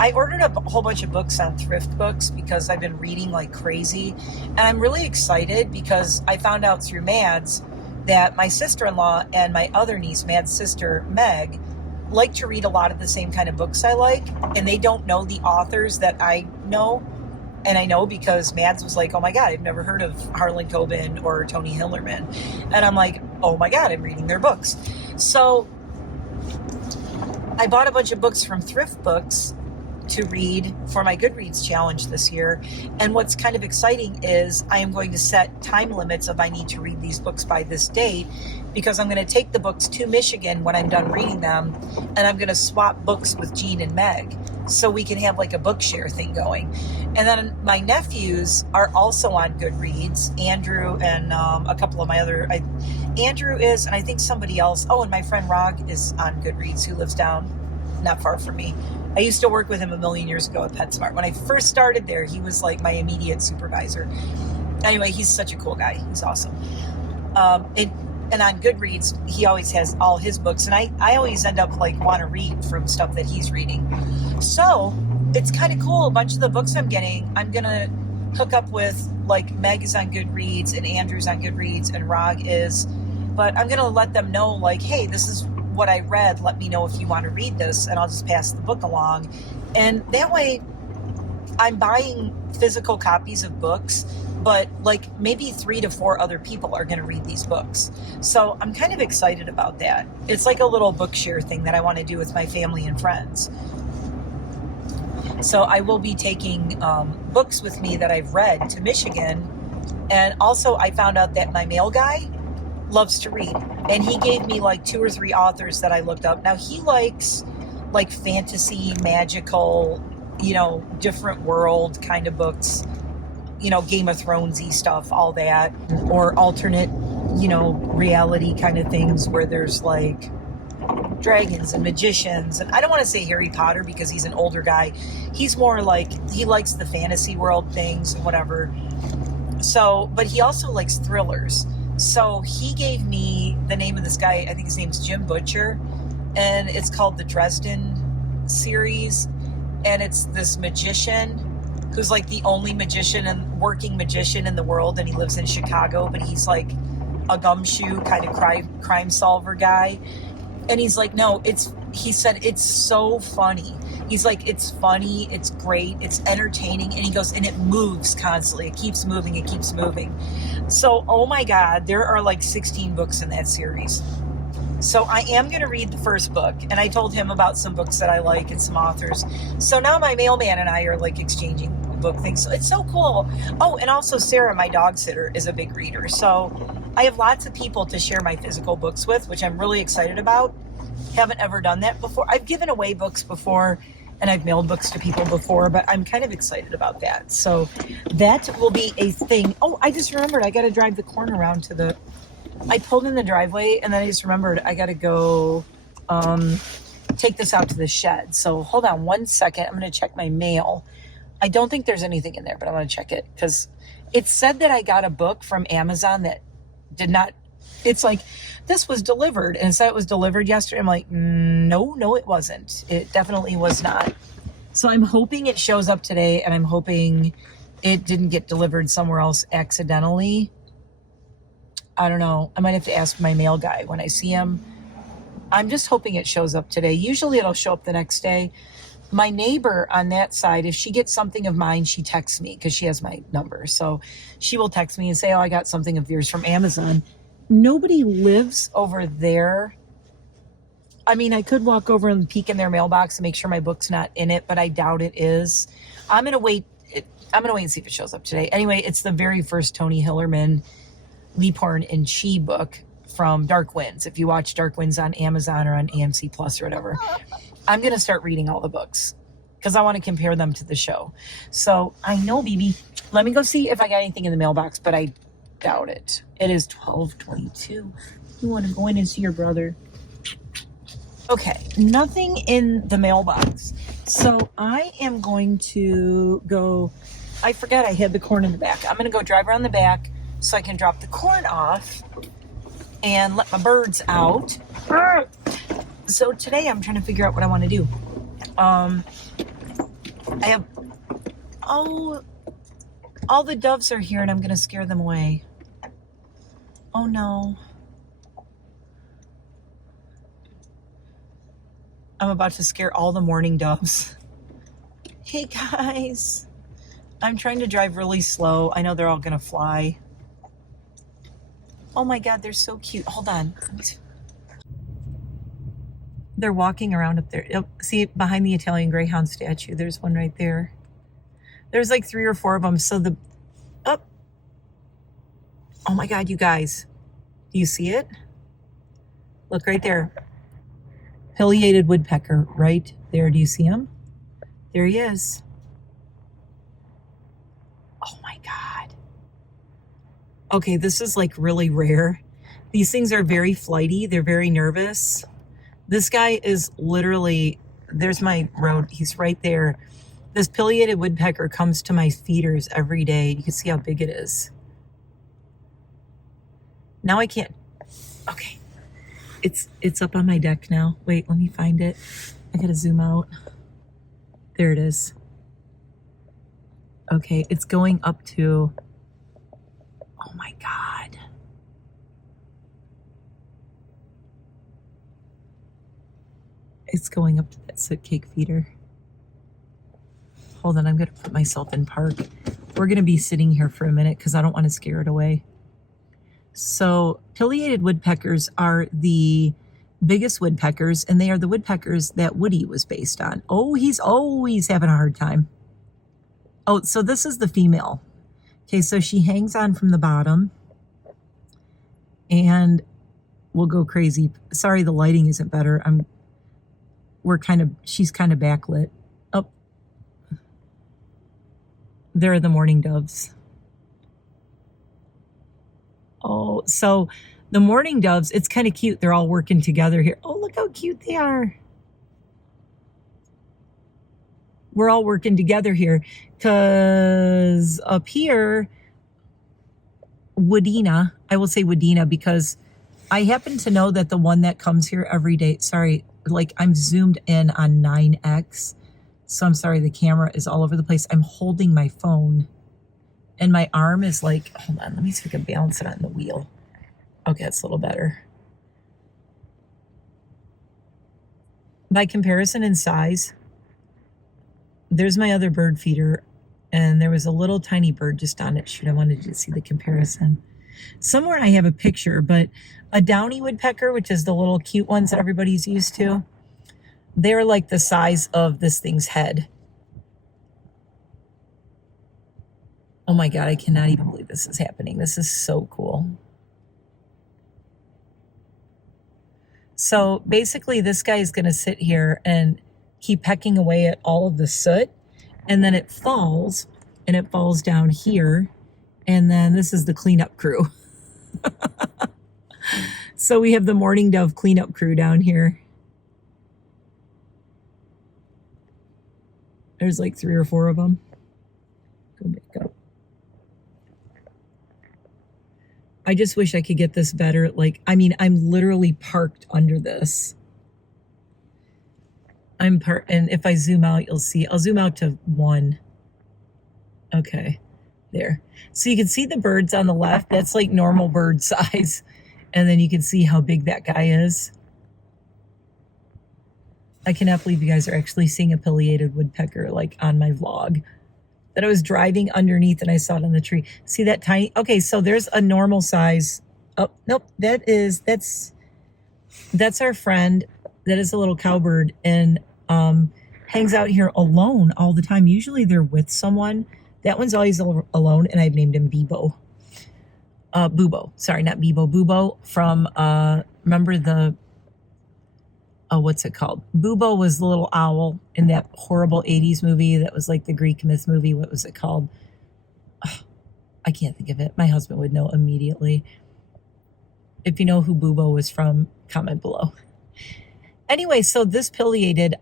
I ordered a whole bunch of books on Thrift Books because I've been reading like crazy. And I'm really excited because I found out through Mads that my sister-in-law and my other niece, Mad's sister, Meg, like to read a lot of the same kind of books I like. And they don't know the authors that I know. And I know because Mads was like, oh my God, I've never heard of Harlan Coben or Tony Hillerman. And I'm like, oh my God, I'm reading their books. So I bought a bunch of books from Thrift Books to read for my Goodreads challenge this year. And what's kind of exciting is I am going to set time limits of I need to read these books by this date, because I'm going to take the books to Michigan when I'm done reading them, and I'm going to swap books with Jean and Meg so we can have like a book share thing going. And then my nephews are also on Goodreads, Andrew and a couple of my other, Andrew is, and I think somebody else, and my friend Rog is on Goodreads, who lives down not far from me. I used to work with him a million years ago at PetSmart. When I first started there, he was like my immediate supervisor. Anyway, he's such a cool guy. He's awesome. And on Goodreads, he always has all his books. And I always end up like want to read from stuff that he's reading. So it's kind of cool. A bunch of the books I'm getting, I'm going to hook up with, like Meg is on Goodreads and Andrew's on Goodreads and Rog is. But I'm going to let them know like, hey, this is what I read, let me know if you want to read this, and I'll just pass the book along. And that way I'm buying physical copies of books, but like maybe 3 to 4 other people are going to read these books. So I'm kind of excited about that. It's like a little book share thing that I want to do with my family and friends. So I will be taking books with me that I've read to Michigan. And also I found out that my mail guy loves to read, and he gave me like 2 or 3 authors that I looked up. Now he likes like fantasy, magical, different world kind of books, Game of Thronesy stuff, all that, or alternate, reality kind of things where there's like dragons and magicians. And I don't want to say Harry Potter because he's an older guy. He's more like, he likes the fantasy world things and whatever. So, but he also likes thrillers. So he gave me the name of this guy, I think his name's Jim Butcher, and it's called the Dresden series. And it's this magician who's like the only magician and working magician in the world, and he lives in Chicago, but he's like a gumshoe kind of crime solver guy. And he's like, no, he said it's so funny. He's like, it's funny, it's great, it's entertaining, and he goes, and it moves constantly. It keeps moving, it keeps moving. So, oh my God, there are like 16 books in that series. So I am going to read the first book, and I told him about some books that I like and some authors. So now my mailman and I are like exchanging book things. So it's so cool. Oh, and also Sarah, my dog sitter, is a big reader. So I have lots of people to share my physical books with, which I'm really excited about. Haven't ever done that before. I've given away books before, and I've mailed books to people before, but I'm kind of excited about that. So that will be a thing. Oh, I just remembered I got to drive the corn around I pulled in the driveway, and then I just remembered I got to go take this out to the shed. So hold on one second. I'm going to check my mail. I don't think there's anything in there, but I'm going to check it because it said that I got a book from Amazon that did not, it's like, this was delivered, and it said it was delivered yesterday. I'm like, no, it wasn't. It definitely was not. So I'm hoping it shows up today, and I'm hoping it didn't get delivered somewhere else accidentally. I don't know. I might have to ask my mail guy when I see him. I'm just hoping it shows up today. Usually it'll show up the next day. My neighbor on that side, if she gets something of mine, she texts me because she has my number. So she will text me and say, oh, I got something of yours from Amazon. Nobody lives over there. I mean, I could walk over and peek in their mailbox and make sure my book's not in it, but I doubt it is. I'm going to wait and see if it shows up today. Anyway, it's the very first Tony Hillerman, Leaphorn and Chi book from Dark Winds. If you watch Dark Winds on Amazon or on AMC Plus or whatever, I'm going to start reading all the books because I want to compare them to the show. So I know, BB. Let me go see if I got anything in the mailbox, but I doubt it. It is 12:22. You want to go in and see your brother? Okay, nothing in the mailbox. So I am going to go. I forgot I had the corn in the back. I'm going to go drive around the back, so I can drop the corn off and let my birds out. So today I'm trying to figure out what I want to do. I have, all the doves are here and I'm going to scare them away. Oh no. I'm about to scare all the mourning doves. Hey guys. I'm trying to drive really slow. I know they're all going to fly. Oh my God, they're so cute. Hold on. They're walking around up there. Oh, see, behind the Italian Greyhound statue, there's one right there. There's like 3 or 4 of them. So the, oh my God, you guys. Do you see it? Look right there. Pileated woodpecker right there. Do you see him? There he is. Oh my God. Okay, this is like really rare. These things are very flighty. They're very nervous. This guy is literally, there's my road. He's right there. This pileated woodpecker comes to my feeders every day. You can see how big it is. Now I can't, okay. It's up on my deck now. Wait, let me find it. I gotta zoom out. There it is. Okay, it's going up to, oh my God. It's going up to that soot cake feeder. Hold on, I'm gonna put myself in park. We're gonna be sitting here for a minute because I don't want to scare it away. So pileated woodpeckers are the biggest woodpeckers, and they are the woodpeckers that Woody was based on. Oh, he's always having a hard time. Oh, so this is the female. Okay, so she hangs on from the bottom and we'll go crazy. Sorry, the lighting isn't better. She's kind of backlit. Oh, there are the mourning doves. Oh, so the mourning doves, it's kind of cute. They're all working together here. Oh, look how cute they are. We're all working together here because up here, Woodina, I will say Woodina because I happen to know that the one that comes here every day, sorry, like I'm zoomed in on 9X. So I'm sorry, the camera is all over the place. I'm holding my phone and my arm is like, hold on, let me see if I can balance it on the wheel. Okay, it's a little better. By comparison in size, there's my other bird feeder, and there was a little tiny bird just on it. Shoot, I wanted you to see the comparison. Somewhere I have a picture, but a downy woodpecker, which is the little cute ones that everybody's used to, they're like the size of this thing's head. Oh my God, I cannot even believe this is happening. This is so cool. So basically this guy is going to sit here and keep pecking away at all of the soot, and then it falls, and it falls down here, and then this is the cleanup crew. So we have the mourning dove cleanup crew down here. There's like 3 or 4 of them. Go back up. I just wish I could get this better. Like, I mean, I'm literally parked under this. And if I zoom out, you'll see, I'll zoom out to 1. Okay, there. So you can see the birds on the left. That's like normal bird size. And then you can see how big that guy is. I cannot believe you guys are actually seeing a pileated woodpecker like on my vlog that I was driving underneath and I saw it on the tree. See that tiny, okay, so there's a normal size. Oh, nope, that's our friend. That is a little cowbird and hangs out here alone all the time. Usually they're with someone. That one's always alone, and I've named him Bebo. Bubo, sorry, not Bebo, Bubo from, remember the, what's it called? Bubo was the little owl in that horrible 80s movie that was like the Greek myth movie. What was it called? Oh, I can't think of it. My husband would know immediately. If you know who Bubo was from, comment below. Anyway, so this pileated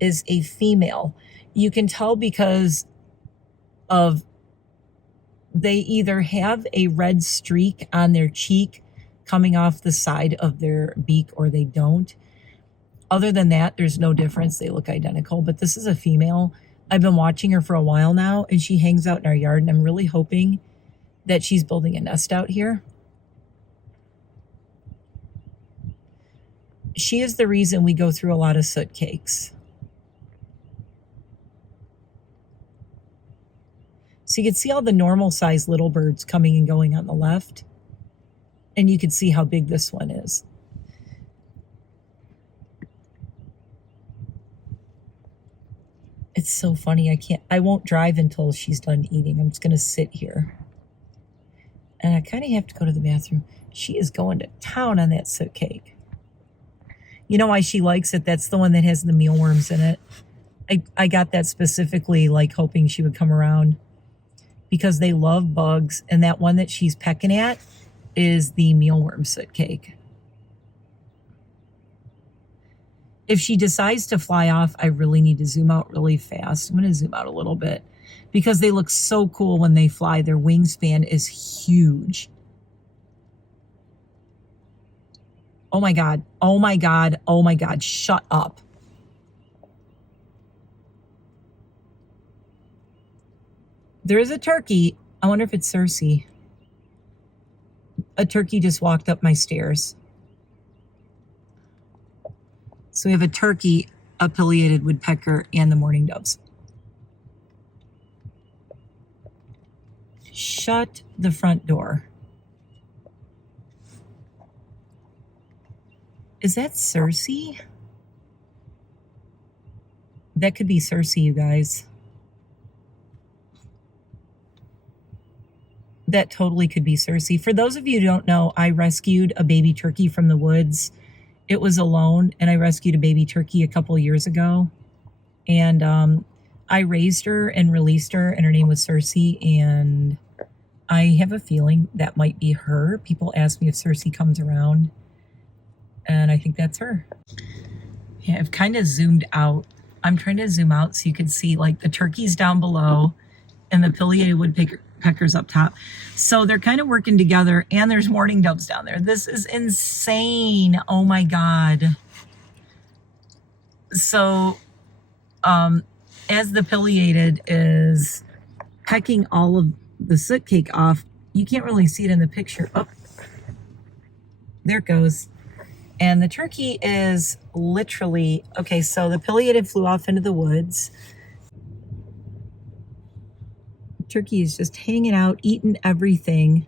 is a female. You can tell because of they either have a red streak on their cheek coming off the side of their beak or they don't. Other than that, there's no difference. They look identical, but this is a female. I've been watching her for a while now, and she hangs out in our yard, and I'm really hoping that she's building a nest out here. She is the reason we go through a lot of soot cakes. So you can see all the normal size little birds coming and going on the left, and you can see how big this one is. It's so funny. I won't drive until she's done eating. I'm just going to sit here. And I kind of have to go to the bathroom. She is going to town on that soot cake. You know why she likes it? That's the one that has the mealworms in it. I got that specifically, like hoping she would come around because they love bugs. And that one that she's pecking at is the mealworm soot cake. If she decides to fly off, I really need to zoom out really fast. I'm going to zoom out a little bit because they look so cool when they fly. Their wingspan is huge. Oh my God. Oh my God. Oh my God. Shut up. There is a turkey. I wonder if it's Cersei. A turkey just walked up my stairs. So we have a turkey, a pileated woodpecker, and the mourning doves. Shut the front door. Is that Cersei? That could be Cersei, you guys. That totally could be Cersei. For those of you who don't know, I rescued a baby turkey from the woods. It was alone, and I rescued a baby turkey a couple years ago. And I raised her and released her, and her name was Cersei. And I have a feeling that might be her. People ask me if Cersei comes around, and I think that's her. Yeah, I've kind of zoomed out. I'm trying to zoom out so you can see like the turkeys down below and the pileated woodpeckers up top. So they're kind of working together, and there's mourning doves down there. This is insane. Oh my God. So as the pileated is pecking all of the soot cake off, you can't really see it in the picture. Oh, there it goes. And the turkey is literally, okay, so the pileated flew off into the woods. Turkey is just hanging out, eating everything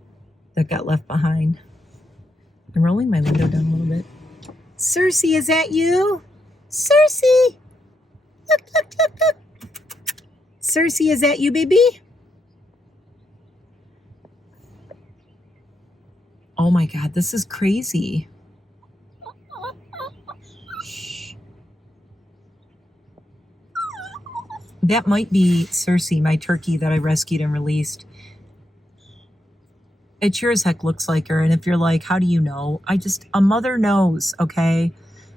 that got left behind. I'm rolling my window down a little bit. Cersei, is that you? Cersei! Look, look, look, look. Cersei, is that you, baby? Oh my God, this is crazy. Shh. That might be Cersei, my turkey that I rescued and released. It sure as heck looks like her. And if you're like, how do you know? A mother knows, okay?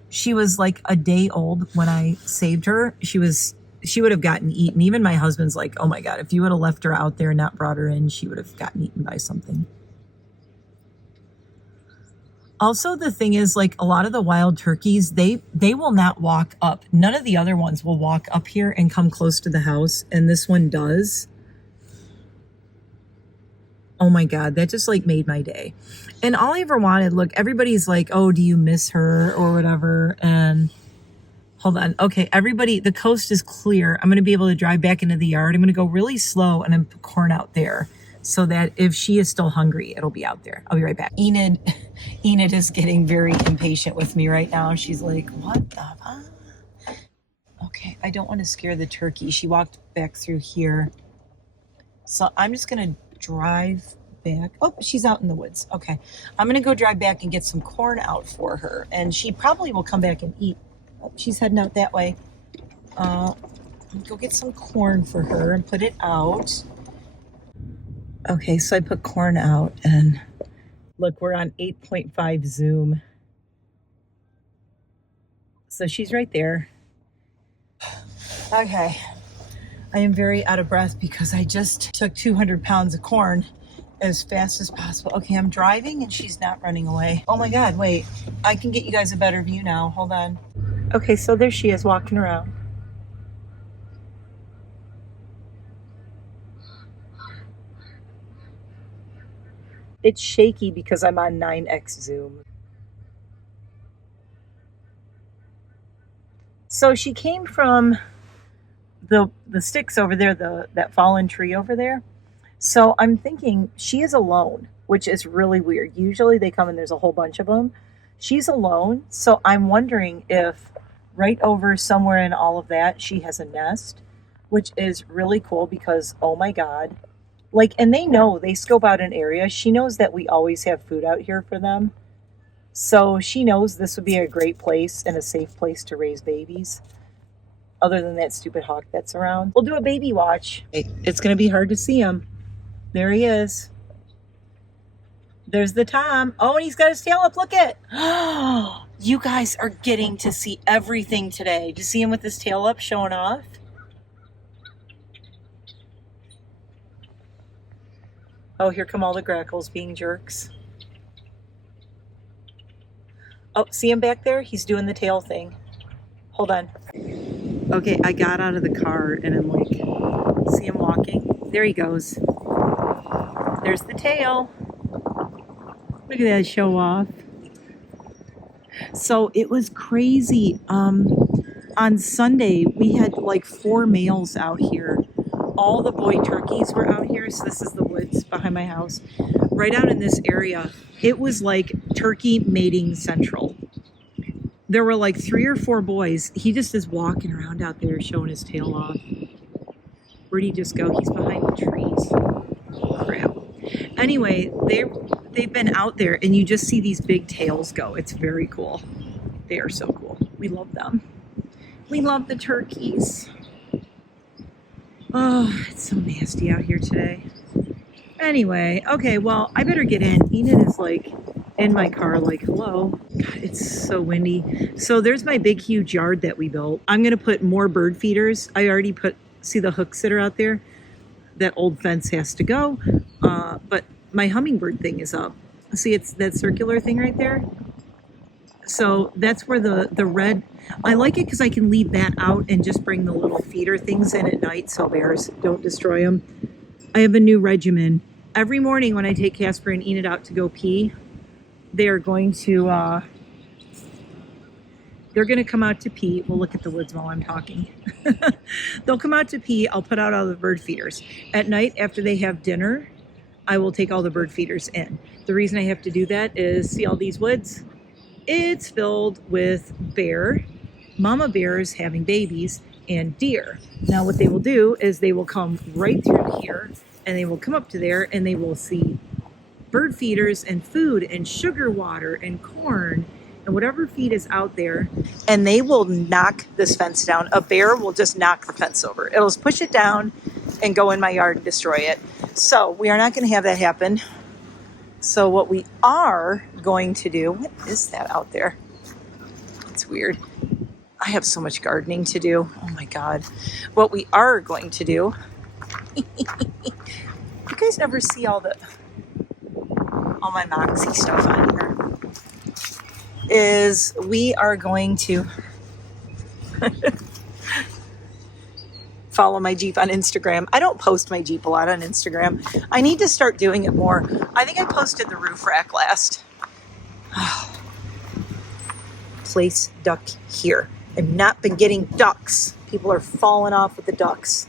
She was like a day old when I saved her. She would have gotten eaten. Even my husband's like, oh my God, if you would have left her out there and not brought her in, she would have gotten eaten by something. Also, the thing is, like a lot of the wild turkeys, they will not walk up. None of the other ones will walk up here and come close to the house. And this one does. Oh my God, that just like made my day. And all I ever wanted, look, everybody's like, oh, do you miss her or whatever? And hold on. Okay, everybody, the coast is clear. I'm going to be able to drive back into the yard. I'm going to go really slow and I'm put corn out there so that if she is still hungry, it'll be out there. I'll be right back. Enid is getting very impatient with me right now. She's like, what the fuck? Okay, I don't want to scare the turkey. She walked back through here. So I'm just going to drive back. Oh, she's out in the woods. Okay. I'm going to go drive back and get some corn out for her. And she probably will come back and eat. Oh, she's heading out that way. Go get some corn for her and put it out. Okay, so I put corn out and look, we're on 8.5 zoom. So she's right there. Okay. I am very out of breath because I just took 200 pounds of corn as fast as possible. Okay, I'm driving and she's not running away. Oh my God, wait. I can get you guys a better view now. Hold on. Okay, so there she is walking around. It's shaky because I'm on 9x zoom. So she came from the sticks over there, that fallen tree over there. So I'm thinking she is alone, which is really weird. Usually they come and there's a whole bunch of them. She's alone. So I'm wondering if right over somewhere in all of that, she has a nest, which is really cool because, oh my God. Like, and they know, they scope out an area. She knows that we always have food out here for them. So she knows this would be a great place and a safe place to raise babies. Other than that stupid hawk that's around. We'll do a baby watch. It's going to be hard to see him. There he is. There's the Tom. Oh, and he's got his tail up. Look at. You guys are getting to see everything today. Do you see him with his tail up showing off? Oh, here come all the grackles being jerks. Oh, see him back there? He's doing the tail thing. Hold on. Okay, I got out of the car and I'm like, see him walking? There he goes. There's the tail. Look at that show off. So it was crazy. On Sunday, we had like 4 males out here. All the boy turkeys were out here. So this is the woods behind my house. Right out in this area, it was like turkey mating central. There were like 3 or 4 boys. He just is walking around out there showing his tail off. Where'd he just go? He's behind the trees. Crap. Anyway, they've been out there and you just see these big tails go. It's very cool. They are so cool. We love them. We love the turkeys. Oh, it's so nasty out here today. Anyway, okay, well, I better get in. Enid is like in my car like, hello. God, it's so windy. So there's my big, huge yard that we built. I'm going to put more bird feeders. I already see the hooks that are out there? That old fence has to go. But my hummingbird thing is up. See, it's that circular thing right there. So that's where the red, I like it because I can leave that out and just bring the little feeder things in at night so bears don't destroy them. I have a new regimen. Every morning when I take Casper and Enid out to go pee, they're going to come out to pee. We'll look at the woods while I'm talking. They'll come out to pee. I'll put out all the bird feeders. At night, after they have dinner, I will take all the bird feeders in. The reason I have to do that is, see all these woods? It's filled with bear, mama bears having babies, and deer. Now what they will do is they will come right through here and they will come up to there and they will see bird feeders and food and sugar water and corn and whatever feed is out there, and they will knock this fence down. A bear will just knock the fence over. It'll just push it down and go in my yard and destroy it. So we are not going to have that happen. So what we are going to do, what is that out there? It's weird. I have so much gardening to do. Oh my God. What we are going to do, you guys never see all my Moxie stuff on here, is we are going to follow my Jeep on Instagram. I don't post my Jeep a lot on Instagram. I need to start doing it more. I think I posted the roof rack last. Place duck here. I've not been getting ducks. People are falling off with the ducks.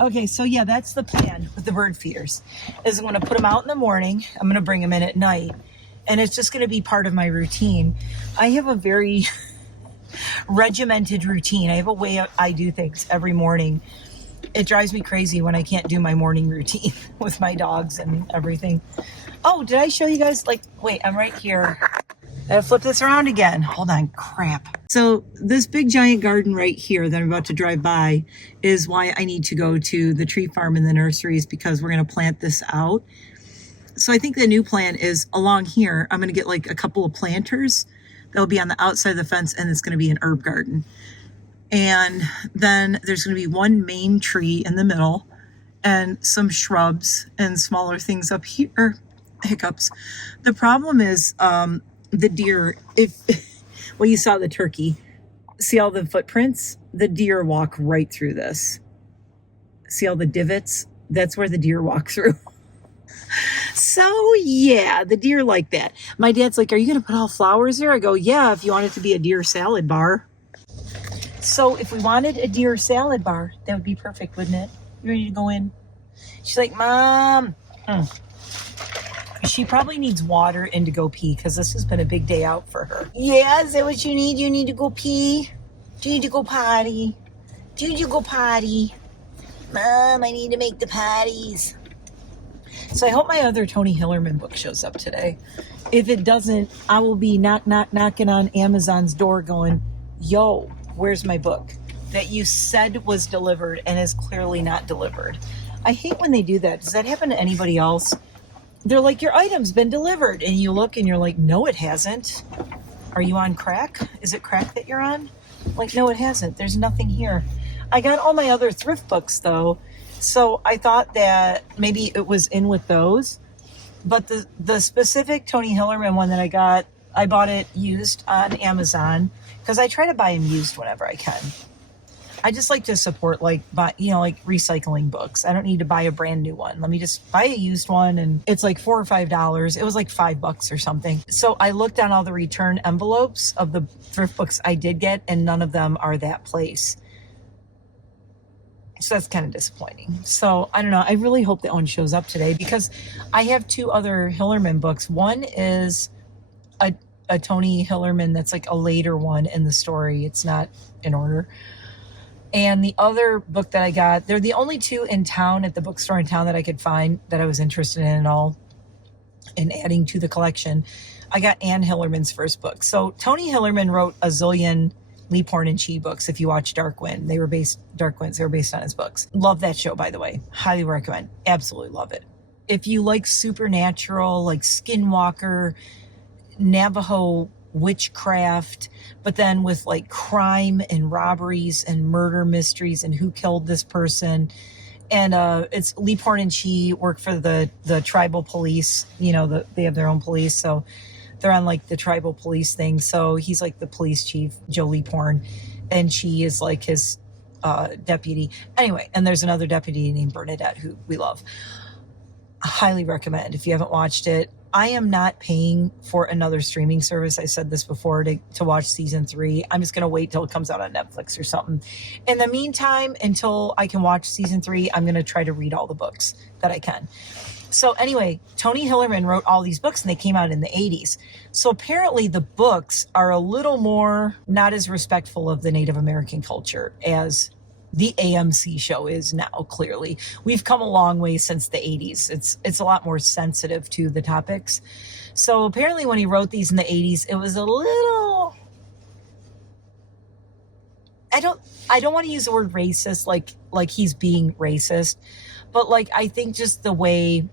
Okay, so yeah, that's the plan with the bird feeders. Is I'm going to put them out in the morning. I'm going to bring them in at night. And it's just going to be part of my routine. I have a very regimented routine. I have a way I do things every morning. It drives me crazy when I can't do my morning routine with my dogs and everything. Oh, did I show you guys? Like, wait, I'm right here. I have to flip this around again. Hold on, crap. So this big giant garden right here that I'm about to drive by is why I need to go to the tree farm and the nurseries, because we're going to plant this out. So I think the new plan is along here, I'm going to get like a couple of planters that'll be on the outside of the fence, and it's going to be an herb garden. And then there's going to be one main tree in the middle and some shrubs and smaller things up here. Hiccups. The problem is the deer, well, you saw the turkey. See all the footprints? The deer walk right through this. See all the divots? That's where the deer walk through. So yeah, the deer like that. My dad's like, are you going to put all flowers there? I go, yeah, if you want it to be a deer salad bar. So if we wanted a deer salad bar, that would be perfect, wouldn't it? You ready to go in? She's like, Mom. She probably needs water and to go pee because this has been a big day out for her. Yeah, is that what you need? You need to go pee? Do you need to go potty? Do you need to go potty? Mom, I need to make the potties. So I hope my other Tony Hillerman book shows up today. If it doesn't, I will be knocking on Amazon's door going, yo, where's my book that you said was delivered and is clearly not delivered? I hate when they do that. Does that happen to anybody else? They're like, your item's been delivered. And you look and you're like, no, it hasn't. Are you on crack? Is it crack that you're on? Like, no, it hasn't. There's nothing here. I got all my other thrift books, though. So I thought that maybe it was in with those. But the specific Tony Hillerman one that I got, I bought it used on Amazon because I try to buy them used whenever I can. I just like to support like recycling books. I don't need to buy a brand new one. Let me just buy a used one, and it's like $4 or $5. It was like $5 or something. So I looked on all the return envelopes of the thrift books I did get, and none of them are that place. So that's kind of disappointing. So I don't know. I really hope that one shows up today because I have two other Hillerman books. One is a Tony Hillerman that's like a later one in the story. It's not in order. And the other book that I got, they're the only two in town at the bookstore in town that I could find that I was interested in at all in adding to the collection. I got Ann Hillerman's first book. So Tony Hillerman wrote a zillion Lee Porn and Chi books. If you watch Dark Winds, they were based on his books. Love that show, by the way. Highly recommend. Absolutely love it. If you like supernatural, like Skinwalker, Navajo witchcraft, but then with like crime and robberies and murder mysteries and who killed this person. And it's Lee Porn and Chi work for the tribal police. You know, they have their own police, so they're on like the tribal police thing. So he's like the police chief, Joe Lee Porn, and she is like his deputy. Anyway, and there's another deputy named Bernadette who we love. I highly recommend if you haven't watched it. I am not paying for another streaming service. I said this before to watch season 3. I'm just going to wait till it comes out on Netflix or something. In the meantime, until I can watch season 3, I'm going to try to read all the books that I can. So anyway, Tony Hillerman wrote all these books and they came out in the 80s. So apparently the books are a little more not as respectful of the Native American culture as the AMC show is now. Clearly we've come a long way since the 80s. It's a lot more sensitive to the topics. So apparently when he wrote these in the 80s, it was a little, I don't want to use the word racist like he's being racist, but like I think just the way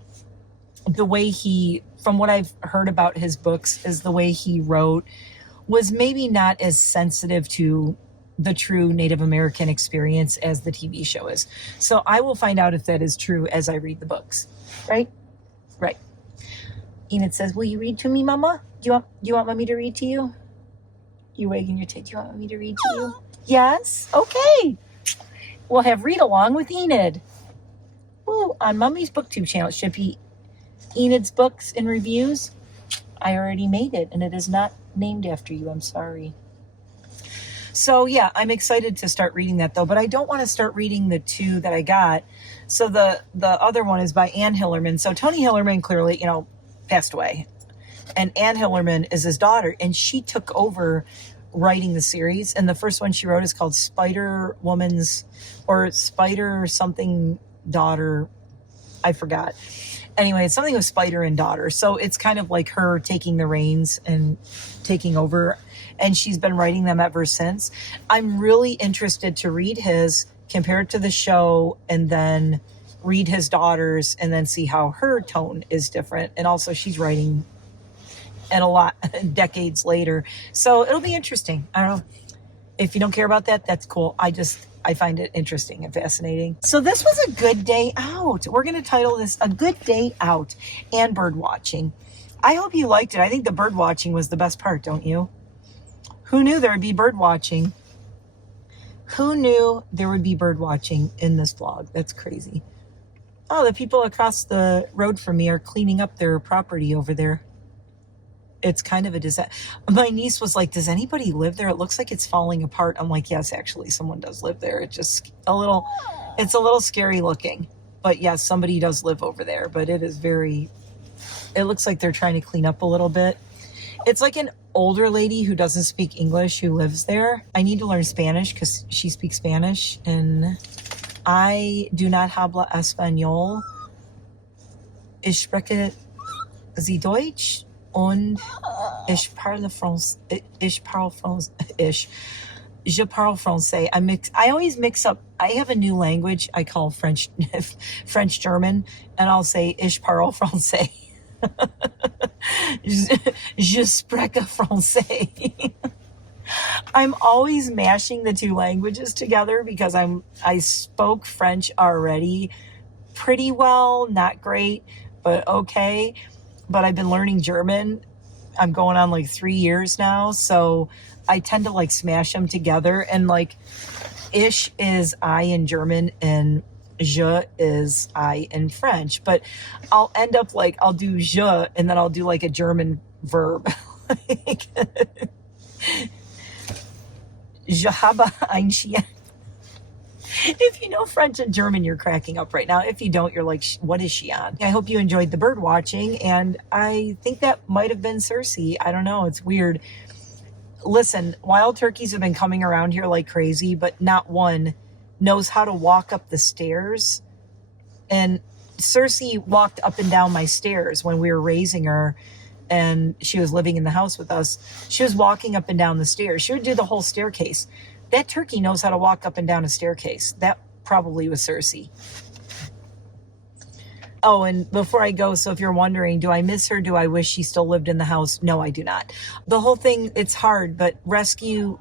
he, from what I've heard about his books, is the way he wrote was maybe not as sensitive to the true Native American experience as the TV show is. So I will find out if that is true as I read the books. Right? Right. Enid says, will you read to me, Mama? Do you want Mommy to read to you? You wagging your tail. Do you want Mommy to read to you? Yes? Okay. We'll have read along with Enid. Woo, on Mommy's BookTube channel. It should be Enid's Books and Reviews. I already made it, and it is not named after you. I'm sorry. So yeah, I'm excited to start reading that though, but I don't want to start reading the 2 that I got. So the other one is by Ann Hillerman. So Tony Hillerman clearly, passed away, and Ann Hillerman is his daughter, and she took over writing the series. And the first one she wrote is called Spider Woman's or Spider something daughter. I forgot. Anyway, it's something with Spider and daughter. So it's kind of like her taking the reins and taking over. And she's been writing them ever since. I'm really interested to read his, compare it to the show, and then read his daughter's, and then see how her tone is different. And also she's writing and a lot decades later. So it'll be interesting. I don't know. If you don't care about that, that's cool. I find it interesting and fascinating. So this was a good day out. We're going to title this A Good Day Out and Bird Watching. I hope you liked it. I think the bird watching was the best part, don't you? Who knew there would be bird watching? Who knew there would be bird watching in this vlog? That's crazy. Oh, the people across the road from me are cleaning up their property over there. It's kind of a disaster. My niece was like, does anybody live there? It looks like it's falling apart. I'm like, yes, actually, someone does live there. It's a little scary looking. But yes, somebody does live over there. But it looks like they're trying to clean up a little bit. It's like an older lady who doesn't speak English who lives there. I need to learn Spanish because she speaks Spanish. And I do not habla español. Ich spreche Sie Deutsch. Und je parle français. I always mix up. I have a new language I call French German, and I'll say ich parle français. Je spreche français. I'm always mashing the two languages together because I spoke French already pretty well, not great, but okay. But I've been learning German. I'm going on like 3 years now. So I tend to like smash them together. And like ich is I in German and je is I in French. But I'll end up like, I'll do je and then I'll do like a German verb. Like, je habe ein Chien. If you know French and German, you're cracking up right now. If you don't, you're like, what is she on? I hope you enjoyed the bird watching, and I think that might have been Cersei. I don't know. It's weird. Listen, wild turkeys have been coming around here like crazy, but not one knows how to walk up the stairs. And Cersei walked up and down my stairs when we were raising her, and she was living in the house with us. She was walking up and down the stairs. She would do the whole staircase. That turkey knows how to walk up and down a staircase. That probably was Cersei. Oh, and before I go, so if you're wondering, do I miss her? Do I wish she still lived in the house? No, I do not. The whole thing, it's hard, but rescue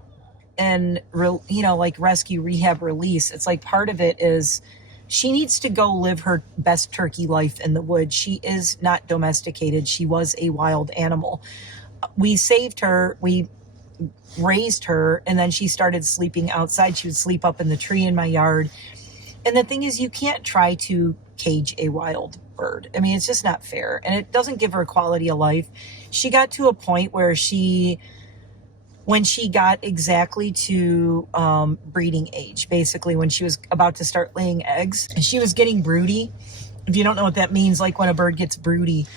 and, like rescue, rehab, release, it's like part of it is she needs to go live her best turkey life in the woods. She is not domesticated. She was a wild animal. We saved her. We raised her, and then she started sleeping outside. She would sleep up in the tree in my yard. And the thing is, you can't try to cage a wild bird. I mean, it's just not fair, and it doesn't give her a quality of life. She got to a point where when she got exactly to breeding age, basically when she was about to start laying eggs, she was getting broody. If you don't know what that means, like when a bird gets broody,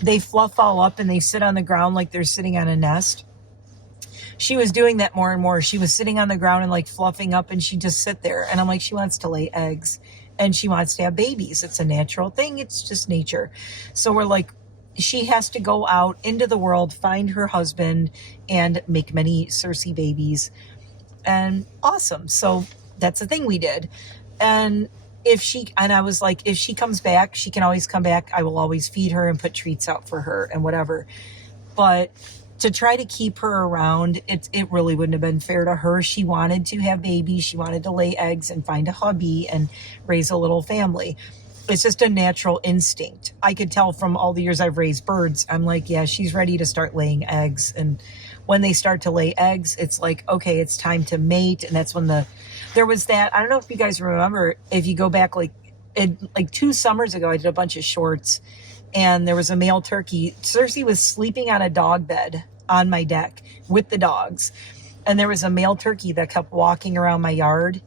they fluff all up and they sit on the ground like they're sitting on a nest. She was doing that more and more. She was sitting on the ground and like fluffing up, and she'd just sit there. And I'm like, she wants to lay eggs and she wants to have babies. It's a natural thing. It's just nature. So we're like, she has to go out into the world, find her husband, and make many Cersei babies. And awesome. So that's the thing we did. And I was like, if she comes back, she can always come back. I will always feed her and put treats out for her and whatever. But to try to keep her around, it really wouldn't have been fair to her. She wanted to have babies. She wanted to lay eggs and find a hubby and raise a little family. It's just a natural instinct. I could tell from all the years I've raised birds. I'm like, yeah, she's ready to start laying eggs. And when they start to lay eggs, it's like, okay, it's time to mate. And that's when there was that, I don't know if you guys remember, if you go back like 2 summers ago, I did a bunch of shorts. And there was a male turkey. Cersei was sleeping on a dog bed on my deck with the dogs. And there was a male turkey that kept walking around my yard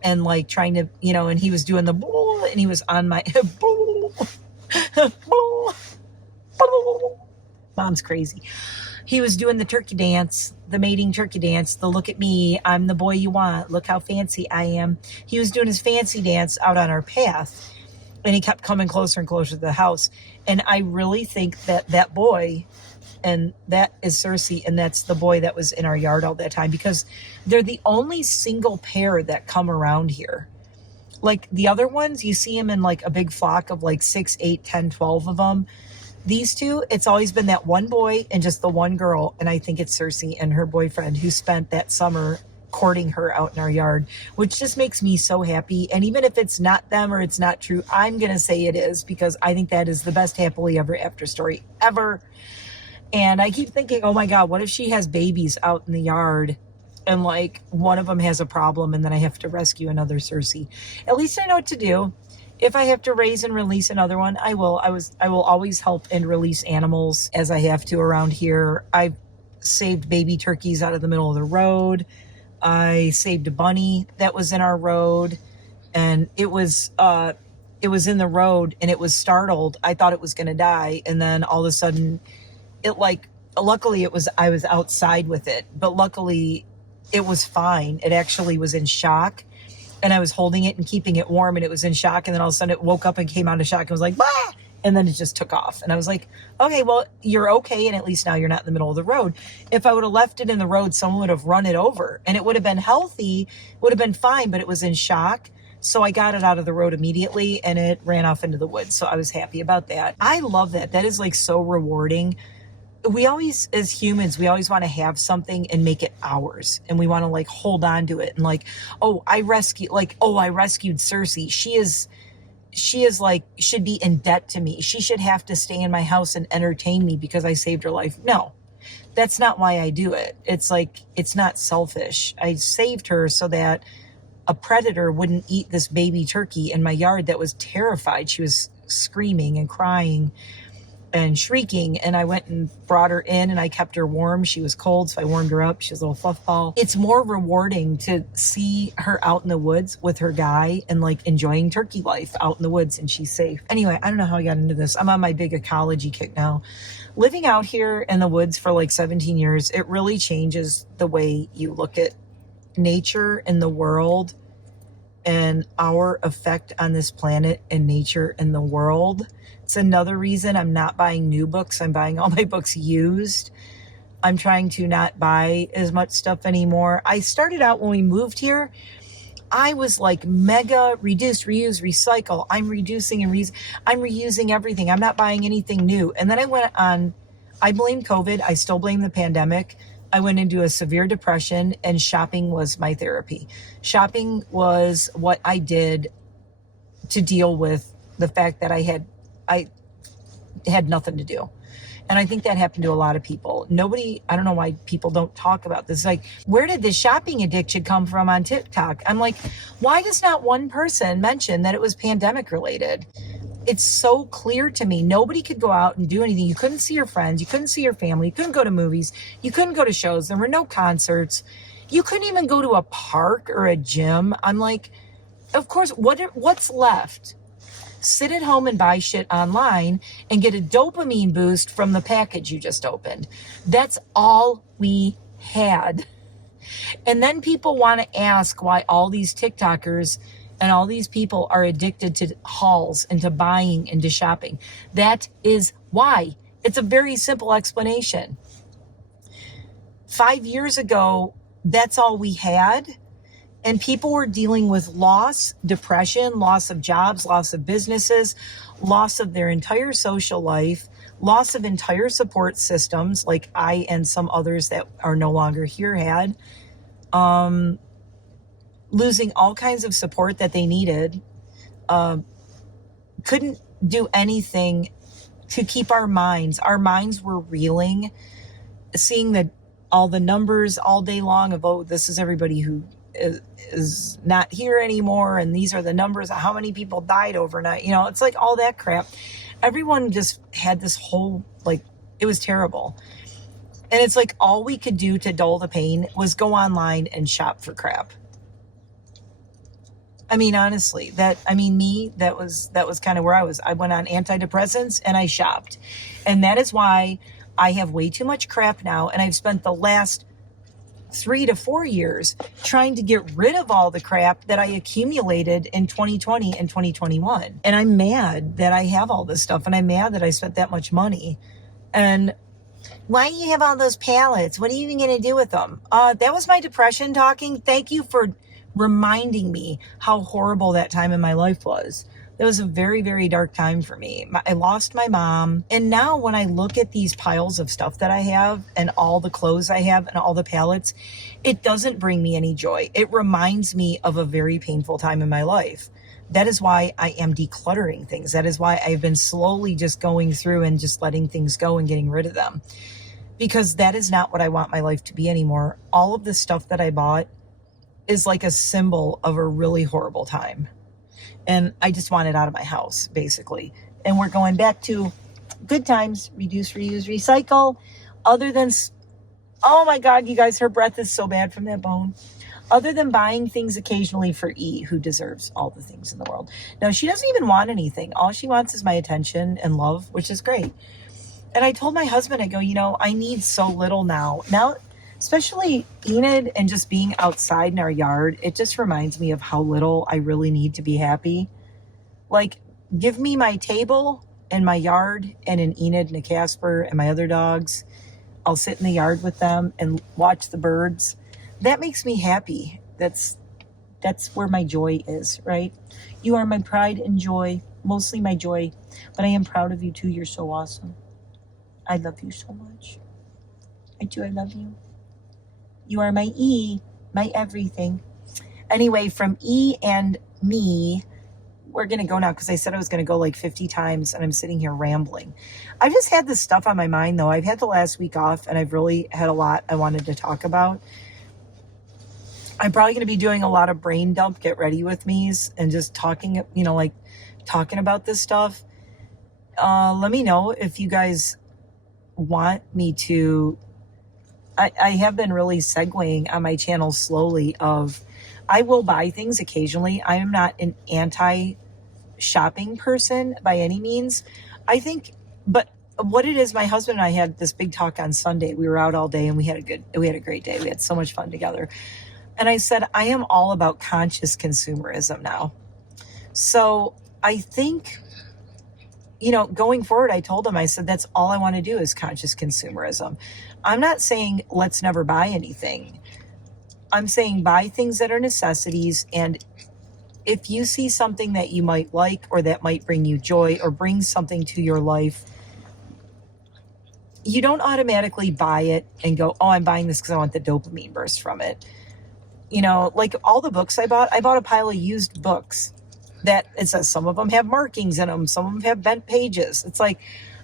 and like trying to, and he was doing the bull, and he was on my bull. Mom's crazy. He was doing the turkey dance, the mating turkey dance, the look at me, I'm the boy you want, look how fancy I am. He was doing his fancy dance out on our path. And he kept coming closer and closer to the house. And I really think that boy, and that is Cersei, and that's the boy that was in our yard all that time, because they're the only single pair that come around here. Like the other ones, you see them in like a big flock of like 6, 8, 10, 12 of them. These two, it's always been that one boy and just the one girl. And I think it's Cersei and her boyfriend who spent that summer courting her out in our yard, which just makes me so happy. And even if it's not them or it's not true, I'm going to say it is, because I think that is the best happily ever after story ever. And I keep thinking, oh my God, what if she has babies out in the yard and like one of them has a problem and then I have to rescue another Circe? At least I know what to do. If I have to raise and release another one, I will. I will always help and release animals as I have to around here. I've saved baby turkeys out of the middle of the road. I saved a bunny that was in our road, and it was in the road and it was startled. I thought it was going to die, and then all of a sudden luckily I was outside with it, but luckily it was fine. It actually was in shock, and I was holding it and keeping it warm, and it was in shock, and then all of a sudden it woke up and came out of shock and was like, bah! And then it just took off. And I was like, okay, well, you're okay. And at least now you're not in the middle of the road. If I would have left it in the road, someone would have run it over and it would have been healthy, would have been fine, but it was in shock. So I got it out of the road immediately and it ran off into the woods. So I was happy about that. I love that. That is like so rewarding. We always, as humans, we always want to have something and make it ours. And we want to like hold on to it. And like, I rescued Circe. She is like, should be in debt to me. She should have to stay in my house and entertain me because I saved her life. No, that's not why I do it. It's like, it's not selfish. I saved her so that a predator wouldn't eat this baby turkey in my yard that was terrified. She was screaming and crying and shrieking, and I went and brought her in and I kept her warm. She was cold, so I warmed her up. She was a little fluff ball. It's more rewarding to see her out in the woods with her guy and like enjoying turkey life out in the woods, and she's safe. Anyway, I don't know how I got into this. I'm on my big ecology kick now. Living out here in the woods for like 17 years, it really changes the way you look at nature and the world and our effect on this planet and nature and the world. It's another reason I'm not buying new books. I'm buying all my books used. I'm trying to not buy as much stuff anymore. I started out when we moved here, I was like mega reduce, reuse, recycle. I'm reducing and I'm reusing everything. I'm not buying anything new. And then I blame COVID. I still blame the pandemic. I went into a severe depression and shopping was my therapy. Shopping was what I did to deal with the fact that I had nothing to do. And I think that happened to a lot of people. I don't know why people don't talk about this. Like, where did this shopping addiction come from on TikTok? I'm like, why does not one person mention that it was pandemic related? It's so clear to me. Nobody could go out and do anything. You couldn't see your friends. You couldn't see your family. You couldn't go to movies. You couldn't go to shows. There were no concerts. You couldn't even go to a park or a gym. I'm like, of course, what's left? Sit at home and buy shit online and get a dopamine boost from the package you just opened. That's all we had. And then people want to ask why all these TikTokers and all these people are addicted to hauls and to buying and to shopping. That is why. It's a very simple explanation. 5 years ago, that's all we had. And people were dealing with loss, depression, loss of jobs, loss of businesses, loss of their entire social life, loss of entire support systems like I and some others that are no longer here had, losing all kinds of support that they needed, couldn't do anything to keep our minds. Our minds were reeling, seeing all the numbers all day long of, oh, this is everybody who is not here anymore, and these are the numbers of how many people died overnight. It's like all that crap. Everyone just had this whole, like, it was terrible. And it's like all we could do to dull the pain was go online and shop for crap. I mean, honestly, that was kind of where I was. I went on antidepressants and I shopped. And that is why I have way too much crap now. And I've spent the last 3 to 4 years trying to get rid of all the crap that I accumulated in 2020 and 2021. And I'm mad that I have all this stuff, and I'm mad that I spent that much money. And why do you have all those palettes? What are you even going to do with them? That was my depression talking. Thank you for reminding me how horrible that time in my life was. It was a very, very dark time for me. I lost my mom. And now when I look at these piles of stuff that I have and all the clothes I have and all the palettes, it doesn't bring me any joy. It reminds me of a very painful time in my life. That is why I am decluttering things. That is why I've been slowly just going through and just letting things go and getting rid of them. Because that is not what I want my life to be anymore. All of the stuff that I bought is like a symbol of a really horrible time. And I just want it out of my house, basically. And we're going back to good times, reduce, reuse, recycle. Other than, oh my God, you guys, her breath is so bad from that bone. Other than buying things occasionally for E, who deserves all the things in the world. No, she doesn't even want anything. All she wants is my attention and love, which is great. And I told my husband, I go, you know, I need so little now. Now, especially Enid and just being outside in our yard, it just reminds me of how little I really need to be happy. Like, give me my table and my yard and an Enid and a Casper and my other dogs. I'll sit in the yard with them and watch the birds. That makes me happy. That's where my joy is, right? You are my pride and joy, mostly my joy, but I am proud of you too. You're so awesome. I love you so much. I do. I love you. You are my E, my everything. Anyway, from E and me, we're going to go now because I said I was going to go like 50 times and I'm sitting here rambling. I've just had this stuff on my mind though. I've had the last week off and I've really had a lot I wanted to talk about. I'm probably going to be doing a lot of brain dump, get ready with me's and just talking, you know, like talking about this stuff. Let me know if you guys want me to. I have been really segueing on my channel slowly of, I will buy things occasionally. I am not an anti-shopping person by any means. I think, but what it is, my husband and I had this big talk on Sunday. We were out all day and we had a great day. We had so much fun together. And I said, I am all about conscious consumerism now. So I think, you know, going forward, I told him, I said, that's all I want to do is conscious consumerism. I'm not saying let's never buy anything. I'm saying buy things that are necessities. And if you see something that you might like or that might bring you joy or bring something to your life, you don't automatically buy it and go, oh, I'm buying this because I want the dopamine burst from it. You know, like all the books I bought a pile of used books that it says some of them have markings in them. Some of them have bent pages. It's like,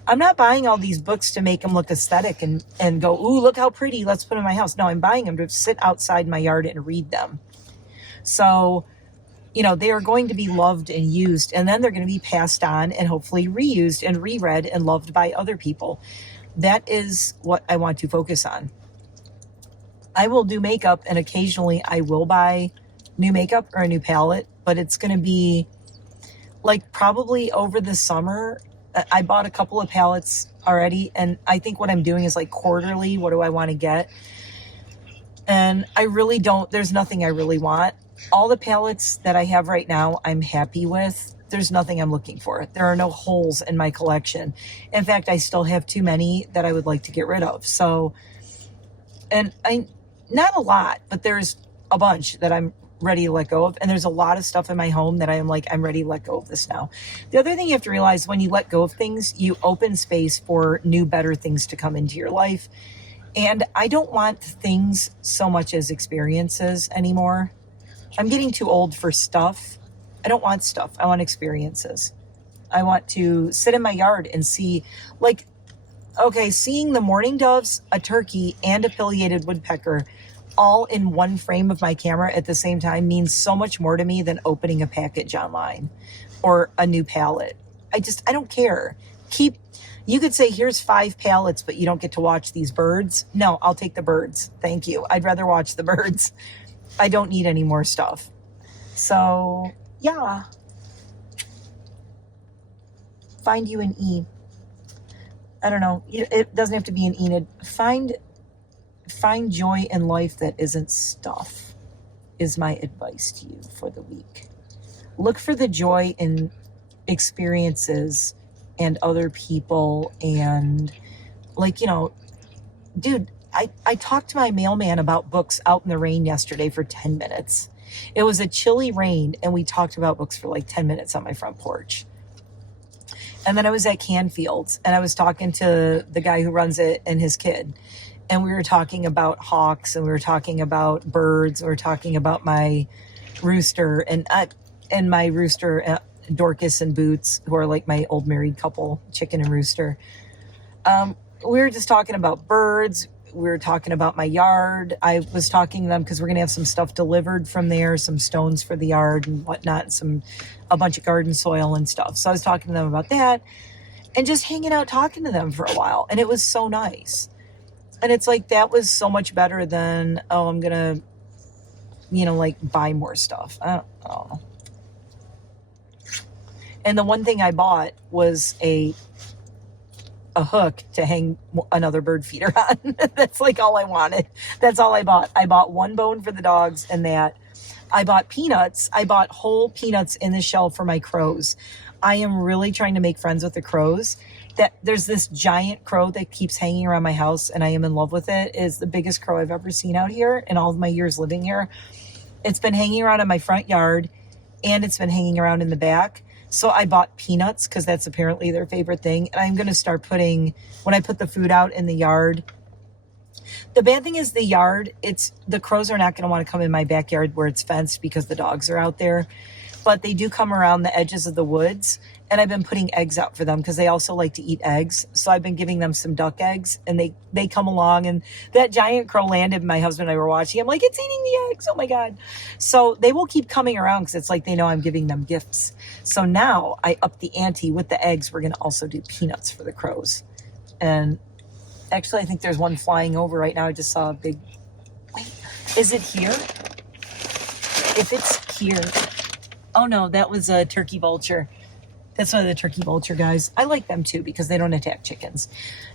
I'm not buying all these books to make them look aesthetic and go, ooh, look how pretty. Let's put them in my house. No, I'm buying them to sit outside my yard and read them. So, you know, they are going to be loved and used, and then they're going to be passed on and hopefully reused and reread and loved by other people. That is what I want to focus on. I will do makeup, and occasionally I will buy new makeup or a new palette, but it's going to be like probably over the summer. I bought a couple of palettes already, and I think what I'm doing is like quarterly, what do I want to get? And I really don't, there's nothing I really want. All the palettes that I have right now, I'm happy with. There's nothing I'm looking for. There are no holes in my collection. In fact, I still have too many that I would like to get rid of. So, and not a lot, but there's a bunch that I'm ready to let go of. And there's a lot of stuff in my home that I am like, I'm ready to let go of this now. The other thing you have to realize, when you let go of things, you open space for new, better things to come into your life. And I don't want things so much as experiences anymore. I'm getting too old for stuff. I don't want stuff. I want experiences. I want to sit in my yard and see, like, okay, seeing the mourning doves, a turkey, and a pileated woodpecker all in one frame of my camera at the same time means so much more to me than opening a package online or a new palette. I don't care. You could say, here's 5 palettes, but you don't get to watch these birds. No, I'll take the birds. Thank you. I'd rather watch the birds. I don't need any more stuff. So, yeah. Find you an E. I don't know. It doesn't have to be an Enid. Find joy in life that isn't stuff, is my advice to you for the week. Look for the joy in experiences and other people. And like, you know, dude, I talked to my mailman about books out in the rain yesterday for 10 minutes. It was a chilly rain, and we talked about books for like 10 minutes on my front porch. And then I was at Canfields, and I was talking to the guy who runs it and his kid. And we were talking about hawks, and we were talking about birds, and we were talking about my rooster, and my rooster, Dorcas and Boots, who are like my old married couple, Chicken and Rooster. We were just talking about birds. We were talking about my yard. I was talking to them because we're going to have some stuff delivered from there, some stones for the yard and whatnot, a bunch of garden soil and stuff. So I was talking to them about that and just hanging out, talking to them for a while. And it was so nice. And it's like, that was so much better than, oh, I'm going to, like buy more stuff. I don't know. And the one thing I bought was a hook to hang another bird feeder on. That's like all I wanted. That's all I bought. I bought one bone for the dogs and that. I bought peanuts. I bought whole peanuts in the shell for my crows. I am really trying to make friends with the crows. There's this giant crow that keeps hanging around my house, and I am in love with it. It's the biggest crow I've ever seen out here in all of my years living here. It's been hanging around in my front yard, and it's been hanging around in the back. So I bought peanuts because that's apparently their favorite thing. And I'm going to start when I put the food out in the yard. The bad thing is the yard, the crows are not going to want to come in my backyard where it's fenced because the dogs are out there. But they do come around the edges of the woods. And I've been putting eggs out for them because they also like to eat eggs. So I've been giving them some duck eggs, and they come along, and that giant crow landed. My husband and I were watching. I'm like, it's eating the eggs. Oh my God. So they will keep coming around because it's like they know I'm giving them gifts. So now I up the ante with the eggs. We're going to also do peanuts for the crows. And actually, I think there's one flying over right now. I just saw a big, wait, is it here? If it's here, oh no, that was a turkey vulture. That's one of the turkey vulture guys. I like them too because they don't attack chickens.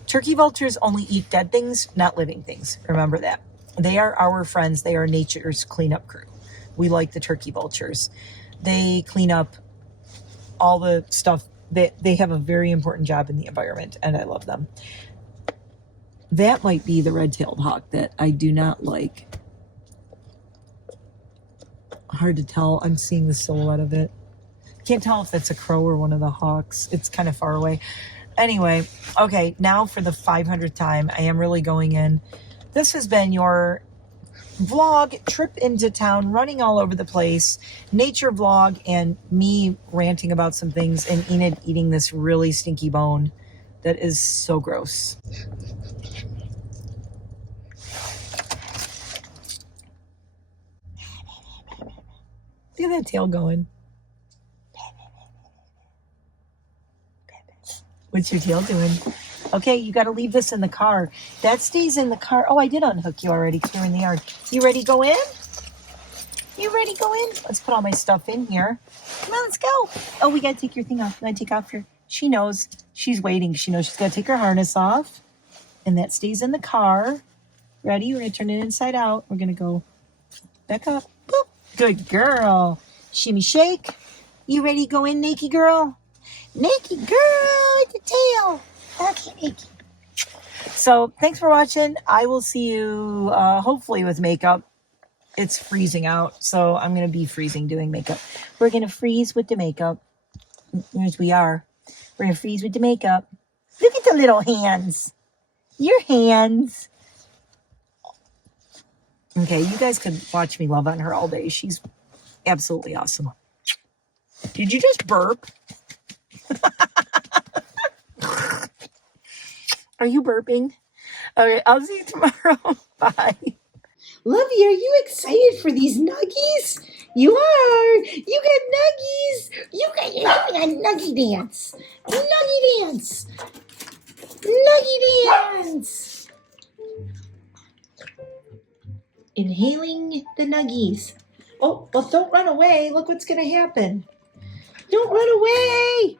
Turkey vultures only eat dead things, not living things. Remember that. They are our friends. They are nature's cleanup crew. We like the turkey vultures. They clean up all the stuff. They have a very important job in the environment, and I love them. That might be the red-tailed hawk that I do not like. Hard to tell. I'm seeing the silhouette of it. Can't tell if that's a crow or one of the hawks. It's kind of far away. Anyway, okay, now for the 500th time, I am really going in. This has been your vlog, trip into town, running all over the place, nature vlog, and me ranting about some things, and Enid eating this really stinky bone that is so gross. Look at that tail going. What's your tail doing? Okay, you got to leave this in the car. That stays in the car. Oh, I did unhook you already because you're in the yard. You ready to go in? You ready to go in? Let's put all my stuff in here. Come on, let's go. Oh, we got to take your thing off. You got to take off your... She knows. She's waiting. She knows she's got to take her harness off. And that stays in the car. Ready? We're going to turn it inside out. We're going to go back up. Boop. Good girl. Shimmy shake. You ready to go in, naked girl? Naked girl, the tail. Okay, naked. So thanks for watching. I will see you hopefully with makeup. It's freezing out, so I'm going to be freezing doing makeup. We're going to freeze with the makeup. As we are. We're going to freeze with the makeup. Look at the little hands. Your hands. Okay, you guys could watch me love on her all day. She's absolutely awesome. Did you just burp? Are you burping? Okay, I'll see you tomorrow. Bye. Lovey, are you excited for these nuggies? You are. You got nuggies. You got nuggie dance. Nuggie dance. Nuggie dance. Inhaling the nuggies. Oh, well, don't run away. Look what's going to happen. Don't run away.